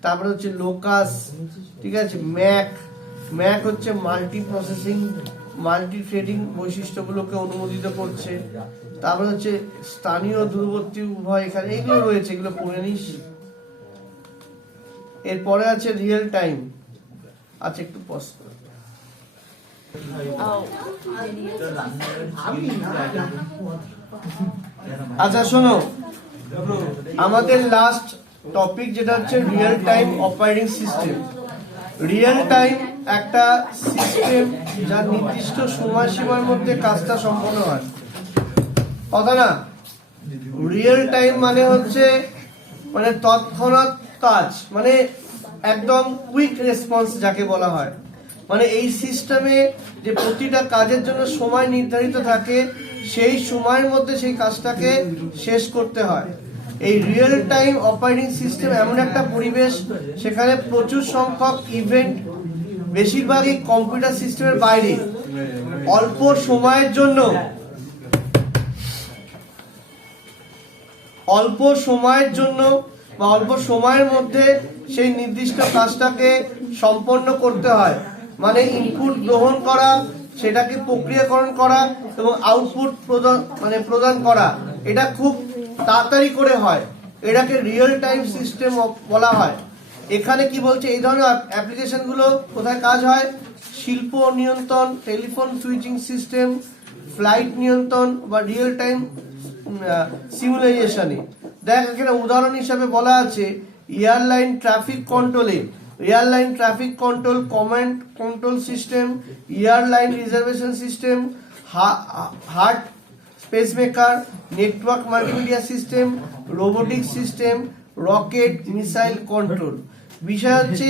তারপরে হচ্ছে লোকাস, ঠিক আছে, ম্যাক হচ্ছে মাল্টি প্রসেসিং মাল্টি থ্রেডিং বৈশিষ্ট্যগুলোকে অনুমোদিত করছে। তারপরে হচ্ছে স্থানীয় দূরবর্তী উভয়, এখানে এগুলো রয়েছে, এগুলো পড়ে নিস। এরপরে আছে রিয়েল টাইম। আচ্ছা একটু পজ করো। আচ্ছা শোনো, আমাদের লাস্ট টপিক যেটা হচ্ছে real time operating system. Real time একটা সিস্টেম যা নির্দিষ্ট সময়সীমার মধ্যে কাজটা সম্পন্ন হয়, কথা না? রিয়েল টাইম মানে হচ্ছে মানে তৎক্ষণাৎ কাজ, মানে একদম কুইক রেসপন্স যাকে বলা হয়। মানে এই সিস্টেমে যে প্রতিটা কাজের জন্য সময় নির্ধারিত থাকে, সেই সময়ের মধ্যে সেই কাজটাকে শেষ করতে হয়। এই রিয়েল টাইম অপারেটিং সিস্টেম এমন একটা পরিবেশ সেখানে প্রচুর সংখ্যক ইভেন্ট, বেশিরভাগই কম্পিউটার সিস্টেমের বাইরে, অল্প সময়ের জন্য বা অল্প সময়ের মধ্যে সেই নির্দিষ্ট কাজটাকে সম্পন্ন করতে হয়। মানে ইনপুট গ্রহণ করা, সেটাকে প্রক্রিয়াকরণ করা এবং আউটপুট প্রদান করা, এটা খুব তাড়াতাড়ি করে হয়। এটাকে রিয়েল টাইম সিস্টেম বলা হয়। এখানে কি বলছে, এই ধরনের অ্যাপ্লিকেশনগুলো কোথায় কাজ হয়? শিল্প নিয়ন্ত্রণ, টেলিফোন সুইচিং সিস্টেম, ফ্লাইট নিয়ন্ত্রণ বা রিয়েল টাইম সিমুলেশনে। দেখ এখানে উদাহরণ হিসাবে বলা আছে এয়ারলাইন ট্রাফিক কন্ট্রোলে, airline traffic control command control system, airline reservation system, heart pacemaker, network multimedia system, robotic system, rocket missile control. বিষয় হচ্ছে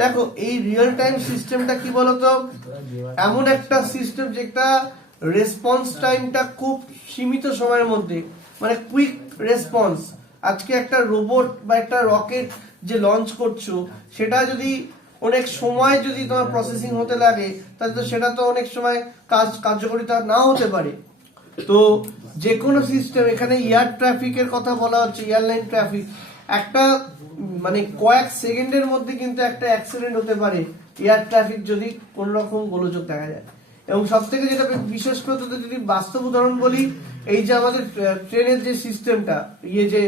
দেখো এই রিয়েল টাইম সিস্টেমটা কি বলতো, এমন একটা সিস্টেম যেটা রেসপন্স টাইমটা খুব সীমিত সময়ের মধ্যে, মানে কুইক রেসপন্স। আজকে একটা রোবট বা একটা রকেট যে লঞ্চ করছো, সেটা যদি অনেক সময় যদি তোমার প্রসেসিং হতে লাগে, তাহলে তো সেটা তো অনেক সময় কার্যকারিতা নাও হতে পারে। তো যে কোনো সিস্টেম, এখানে এয়ার ট্রাফিকের কথা বলা হচ্ছে, এয়ারলাইন ট্রাফিক, একটা মানে কয়েক সেকেন্ডের মধ্যে কিন্তু একটা অ্যাক্সিডেন্ট হতে পারে এয়ার ট্রাফিক যদি কোন রকম গোলযোগ দেখা যায়। এবং সব থেকে যেটা বিশেষ করে যদি বাস্তব উদাহরণ বলি, এই যে আমাদের ট্রেনের যে সিস্টেমটা, যে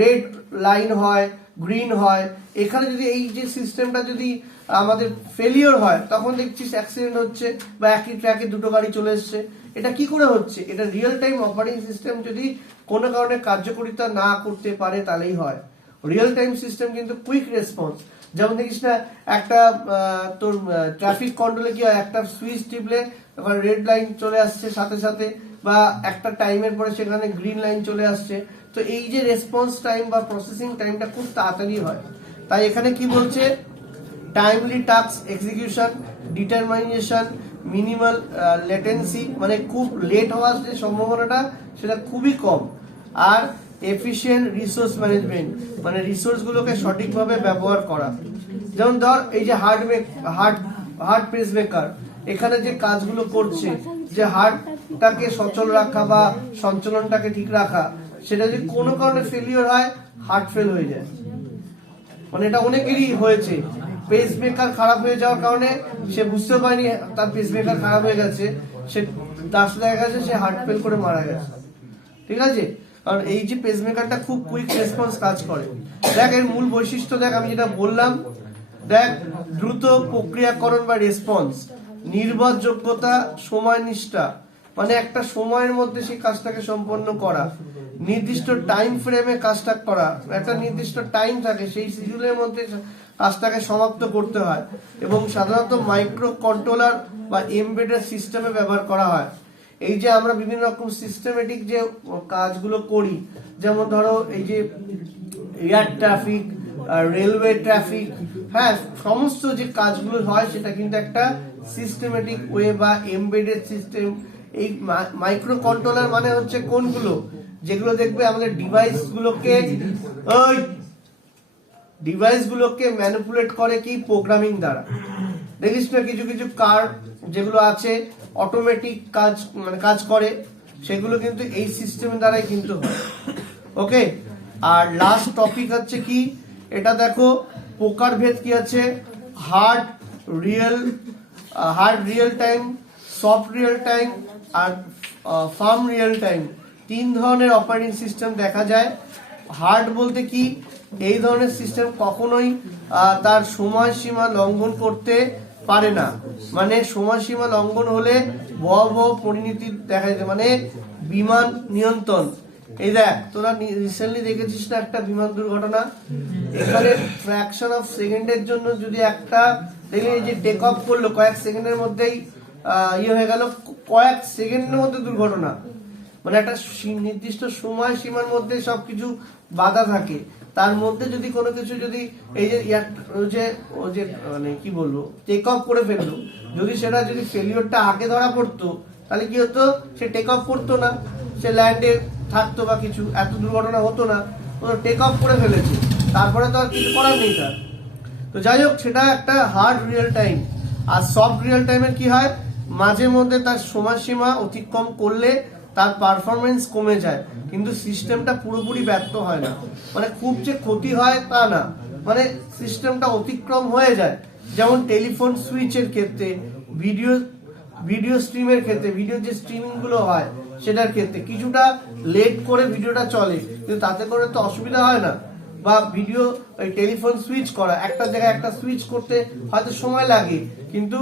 রেড লাইন হয়, গ্রিন হয়, এখানে যদি এই যে সিস্টেমটা যদি আমাদের ফেলিওর হয়, তখন দেখছিস অ্যাক্সিডেন্ট হচ্ছে বা একই ট্র্যাকে দুটো গাড়ি চলে এসছে। এটা কি করে হচ্ছে? এটা রিয়েল টাইম অপারেটিং সিস্টেম যদি কোনো কারণে কার্যকারিতা না করতে পারে তাহলেই হয়। রিয়েল টাইম সিস্টেম কিন্তু কুইক রেসপন্স। যেমন দেখিস না, একটা তোর ট্রাফিক কন্ট্রোলে কি হয়, একটা সুইচ টিপলে তখন রেড লাইন চলে আসছে সাথে সাথে, বা একটা টাইমের পরে সেখানে গ্রিন লাইন চলে আসছে। তো এই যে রেসপন্স টাইম বা প্রসেসিং টাইমটা খুব তাড়াতাড়ি হয়। তাই এখানে কি বলছে, timely task execution, determination, minimal latency, মানে খুব লেট হওয়ার যে সম্ভাবনাটা সেটা খুবই কম। আর এফিশিয়েন্ট রিসোর্স ম্যানেজমেন্ট, মানে রিসোর্স গুলোকে সঠিকভাবে ব্যবহার করা। যেমন ধর এই যে হার্ট পেসমেকার, এখানে যে কাজগুলো করছে, যে হার্টটাকে সচল রাখা বা সঞ্চালনটাকে ঠিক রাখা, সেটা যদি কোনো কারণে ফেলিওর হয়, হার্ট ফেল হয়ে যায়। মানে এটা অনেকেরই হয়েছে, পেসমেকার খারাপ হয়ে যাওয়ার কারণে সে বুঝতে পারেনি তার পেসমেকার খারাপ হয়ে গেছে, সে দেখা গেছে সে হার্ট ফেল করে মারা গেছে। ঠিক আছে, কারণ এই যে পেসমেকারটা খুব কুইক রেসপন্স কাজ করে। দেখ এর মূল বৈশিষ্ট্য দেখ, আমি যেটা বললাম, দেখ দ্রুত প্রক্রিয়াকরণ বা রেসপন্স, নির্ভরযোগ্যতা, সময় নিষ্ঠা, মানে একটা সময়ের মধ্যে সেই কাজটাকে সম্পন্ন করা, নির্দিষ্ট টাইম ফ্রেমে কাজটা করা, একটা নির্দিষ্ট টাইম থাকে সেই শিডিউলের মধ্যে কাজটাকে সমাপ্ত করতে হয়, এবং সাধারণত মাইক্রো কন্ট্রোলার বা এমবেডেড সিস্টেমে ব্যবহার করা হয়। এই যে আমরা বিভিন্ন রকম সিস্টেমেটিক যে কাজগুলো করি, যেমন ধরো এই যে এয়ার ট্রাফিক, রেলওয়ে ট্রাফিক, হ্যাঁ, সমস্ত যে কাজগুলো হয় সেটা কিন্তু একটা সিস্টেমেটিক ওয়ে বা এমবেডেড সিস্টেম। এই মাইক্রো কন্ট্রোলার মানে হচ্ছে কোনগুলো, যেগুলো দেখবে আমাদের ডিভাইসগুলোকে ম্যানিপুলেট করে কি প্রোগ্রামিং দ্বারা। দেখিস না কিছু কিছু কার যেগুলো আছে অটোমেটিক কাজ করে, সেগুলো কিন্তু এই সিস্টেমের দ্বারাই কিন্তু হয়। ওকে, আর লাস্ট টপিক হচ্ছে কি, এটা দেখো প্রকারভেদ কি আছে, hard real time, soft real time আর ফার্ম রিয়েল টাইম। 3 ধরনের অপারেটিং সিস্টেম দেখা যায়। হার্ড বলতে কি, এই ধরনের সিস্টেম কখনোই তার সময়সীমা লঙ্ঘন করতে পারে না, মানে সময়সীমা লঙ্ঘন হলে ভয়াবহ পরিণতি দেখা যায়, মানে বিমান নিয়ন্ত্রণ। এই দেখ তোরা রিসেন্টলি দেখেছিস না একটা বিমান দুর্ঘটনা, এখানে ফ্র্যাকশন অফ সেকেন্ডের জন্য যদি একটা দেখে যে টেক অফ করলো, কয়েক সেকেন্ডের মধ্যেই ইয়ে হয়ে গেল, কয়েক সেকেন্ডের মধ্যে দুর্ঘটনা, মানে একটা নির্দিষ্ট সময় সীমার মধ্যে সবকিছু বাধা থাকে, তার মধ্যে যদি কোনো কিছু যদি এই যে মানে কি বলবো টেক অফ করে ফেললো, যদি সেটা যদি ফেলিওরটা আগে ধরা পড়তো তাহলে কি হতো, সে টেক অফ করতো না, সে ল্যান্ডে থাকতো বা কিছু, এত দুর্ঘটনা হতো না। ও টেক অফ করে ফেলেছে, তারপরে তো আর কিছু করার নেই তার। তো যাই হোক, সেটা একটা হার্ড রিয়েল টাইম। আর সফট রিয়েল টাইমের কি হয়, মাঝে মধ্যে তার সময়সীমা অতিক্রম করলে তার পারফরমেন্স কমে যায়, কিন্তু সিস্টেমটা পুরোপুরি ব্যর্থ হয় না, মানে খুব যে ক্ষতি হয় তা না, মানে সিস্টেমটা অতিক্রম হয়ে যায়। যেমন টেলিফোন সুইচের ক্ষেত্রে, ভিডিও স্ট্রিমের ক্ষেত্রে, ভিডিও যে স্ট্রিমিং গুলো হয় সেটার ক্ষেত্রে কিছুটা লেট করে ভিডিওটা চলে, কিন্তু তাতে করে তো অসুবিধা হয় না। বা ভিডিও ওই টেলিফোন সুইচ করা, একটা জায়গায় একটা সুইচ করতে হয়তো সময় লাগে, কিন্তু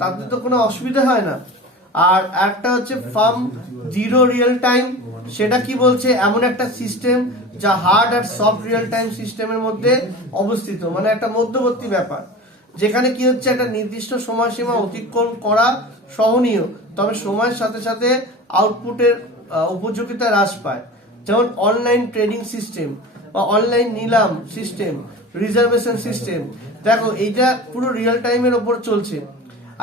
তাতে তো কোনো অসুবিধা হয় না। আর একটা হচ্ছে ফার্ম জিরো রিয়েল টাইম, সেটা কি বলছে, এমন একটা সিস্টেম যা হার্ড আর সফট রিয়েল টাইম সিস্টেমের মধ্যে অবস্থিত, মানে একটা মধ্যবর্তী ব্যাপার, যেখানে কি হচ্ছে একটা নির্দিষ্ট সময়সীমা অতিক্রম করা সহনীয়, তবে সময়ের সাথে সাথে আউটপুটের উপযোগিতা হ্রাস পায়। যেমন অনলাইন ট্রেডিং সিস্টেম বা অনলাইন নিলাম সিস্টেম, রিজার্ভেশন সিস্টেম। দেখো এইটা পুরো রিয়েল টাইমের ওপর চলছে।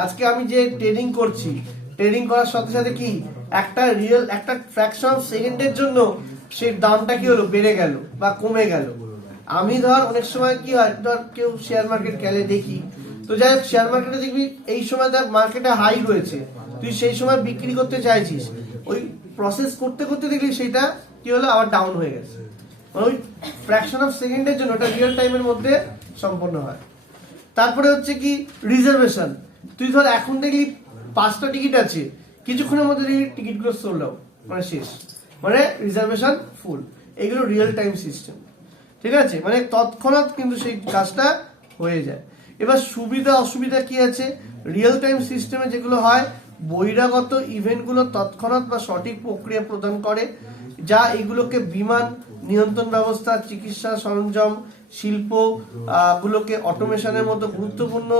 আজকে আমি যে ট্রেডিং করছি, ট্রেডিং করার সাথে সাথে কি একটা ফ্র্যাকশন অফ সেকেন্ডের জন্য সেই দামটা কি হলো, বেড়ে গেল বা কমে গেল। আমি ধর অনেক সময় কি হয়, ধর কেউ শেয়ার মার্কেট খেলে দেখি, তো যাই হোক শেয়ার মার্কেটে দেখবি এই সময় দেখ মার্কেটে হাই রয়েছে, তুই সেই সময় বিক্রি করতে চাইছিস, ওই প্রসেস করতে করতে দেখলি সেটা কি হলো, আবার ডাউন হয়ে গেছে, ওই ফ্র্যাকশন অফ সেকেন্ডের জন্য ওটা রিয়েল টাইমের মধ্যে সম্পন্ন হয়। তারপরে হচ্ছে কি রিজার্ভেশন, তুই ধর এখন দেখলি 5টা টিকিট আছে, কিছুক্ষণের মধ্যে দেখলি টিকিটগুলো সোল্ড আউট, মানে শেষ, মানে রিজার্ভেশন ফুল। এগুলো রিয়েল টাইম সিস্টেম, ঠিক আছে, মানে তৎক্ষণাৎ কিন্তু সেই কাজটা হয়ে যায়। এবার সুবিধা অসুবিধা কি আছে, রিয়েল টাইম সিস্টেমে যেগুলো হয়, বহিরাগত ইভেন্টগুলো তৎক্ষণাৎ বা সঠিক প্রক্রিয়া প্রদান করে, যা এগুলোকে বিমান নিয়ন্ত্রণ ব্যবস্থা, চিকিৎসা সরঞ্জাম, শিল্প গুলোকে অটোমেশনের মতো গুরুত্বপূর্ণ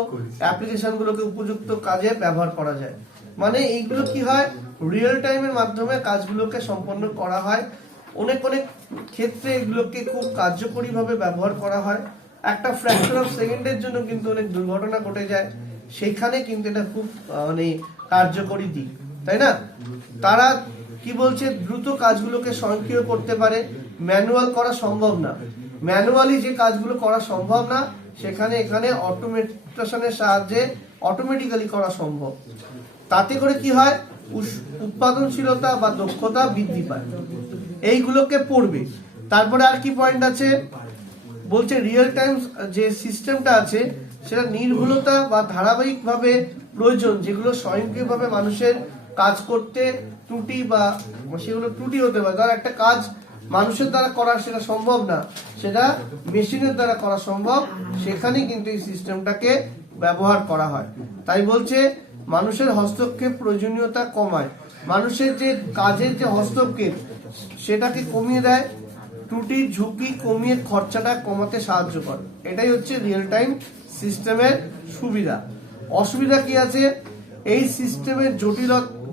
অ্যাপ্লিকেশন গুলোকে উপযুক্ত কাজে ব্যবহার করা যায়। মানে এইগুলো কি হয়, রিয়েল টাইমের মাধ্যমে কাজগুলোকে সম্পন্ন করা হয়। অনেক ক্ষেত্রে এগুলোকে খুব কার্যকরী ভাবে ব্যবহার করা হয়। একটা ফ্র্যাকশন অফ সেকেন্ডের জন্য কিন্তু অনেক দুর্ঘটনা ঘটে যায়, সেইখানে কিন্তু এটা খুব মানে কার্যকরী দিক, তাই না? তারা কি বলছে, দ্রুত কাজগুলোকে স্বয়ংক্রিয় করতে পারে, ম্যানুয়াল করা সম্ভব না, ম্যানুয়ালি যে কাজগুলো করা সম্ভব না সেখানে এখানে অটোমেশনের সাহায্যে অটোমেটিক্যালি করা সম্ভব। তাতে করে কি হয়, উৎপাদনশীলতা বা দক্ষতা বৃদ্ধি পায়। এইগুলোকে পড়বে। তারপরে আর কি পয়েন্ট আছে, বলছে রিয়েল টাইম যে সিস্টেমটা আছে সেটা নির্ভুলতা বা ধারাবাহিকভাবে প্রয়োজন, যেগুলো স্বয়ংক্রিয়ভাবে মানুষের কাজ করতে ত্রুটি বা সেগুলো ত্রুটি হতে পারে। ধর একটা কাজ মানুষের দ্বারা করা সেটা সম্ভব না, সেটা মেশিনের দ্বারা করা সম্ভব, সেখানে কিন্তু এই সিস্টেমটাকে ব্যবহার করা হয়। তাই বলছে মানুষের হস্তক্ষেপ প্রয়োজনীয়তা কমায়, মানুষের যে কাজের যে হস্তক্ষেপ সেটাকে কমিয়ে দেয়, ত্রুটির ঝুঁকি কমিয়ে খরচাটা কমাতে সাহায্য করে। এটাই হচ্ছে রিয়েল টাইম সিস্টেমের সুবিধা। অসুবিধা কি আছে? এই সিস্টেমের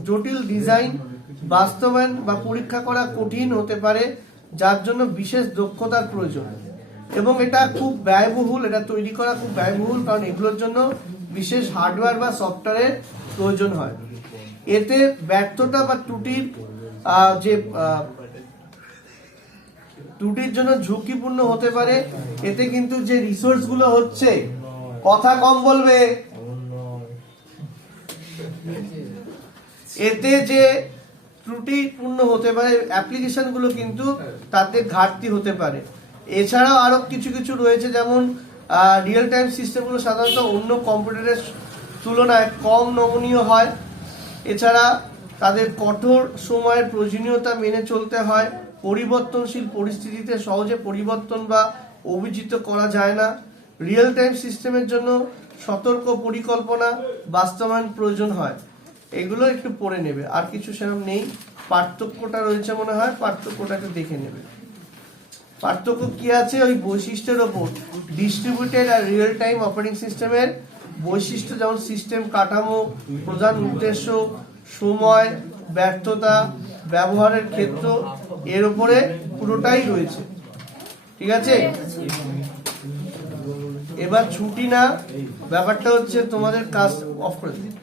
জটিল ডিজাইন, বাস্তবায়ন বা পরীক্ষা করা কঠিন হতে পারে, যার জন্য বিশেষ দক্ষতার প্রয়োজন, এবং এটা খুব ব্যয়বহুল, এটা তৈরি করা খুব ব্যয়বহুল, কারণ এগুলোর জন্য বিশেষ হার্ডওয়্যার বা সফটওয়্যারের প্রয়োজন হয়। এতে ব্যর্থতা বা ত্রুটির জন্য ঝুঁকিপূর্ণ হতে পারে। এতে কিন্তু যে রিসোর্স গুলো হচ্ছে, কথা কম বলবে, এতে যে ত্রুটিপূর্ণ হতে পারে অ্যাপ্লিকেশন গুলো, কিন্তু তাতে ঘাটতি হতে পারে। এছাড়াও আরো কিছু কিছু রয়েছে, যেমন রিয়েল টাইম সিস্টেমগুলো সাধারণত অন্য কম্পিউটারের তুলনায় কম নমনীয় হয়। এছাড়া তাদের কঠোর সময়ের প্রয়োজনীয়তা মেনে চলতে হয়, পরিবর্তনশীল পরিস্থিতিতে সহজে পরিবর্তন বা অভিজিত করা যায় না। রিয়েল টাইম সিস্টেমের জন্য সতর্ক পরিকল্পনা বাস্তবায়ন প্রয়োজন হয়। এগুলো একটু পড়ে নেবে, আর কিছু সেরকম নেই। পার্থক্যটা রয়েছে মনে হয়, পার্থক্যটা একটু দেখে নেবে। পার্থক্য কি আছে? ওই বৈশিষ্ট্যের ওপর, ডিস্ট্রিবিউটেড আর রিয়েল টাইম অপারেটিং সিস্টেমের বৈশিষ্ট্য, যেমন সিস্টেম কাঠামো, প্রধান উদ্দেশ্য, সময়, ব্যর্থতা, ব্যবহারের ক্ষেত্র, এর উপরে পুরোটাই রয়েছে। ঠিক আছে, এবার ছুটি না, ব্যাপারটা হচ্ছে তোমাদের কাজ অফ করে দিই।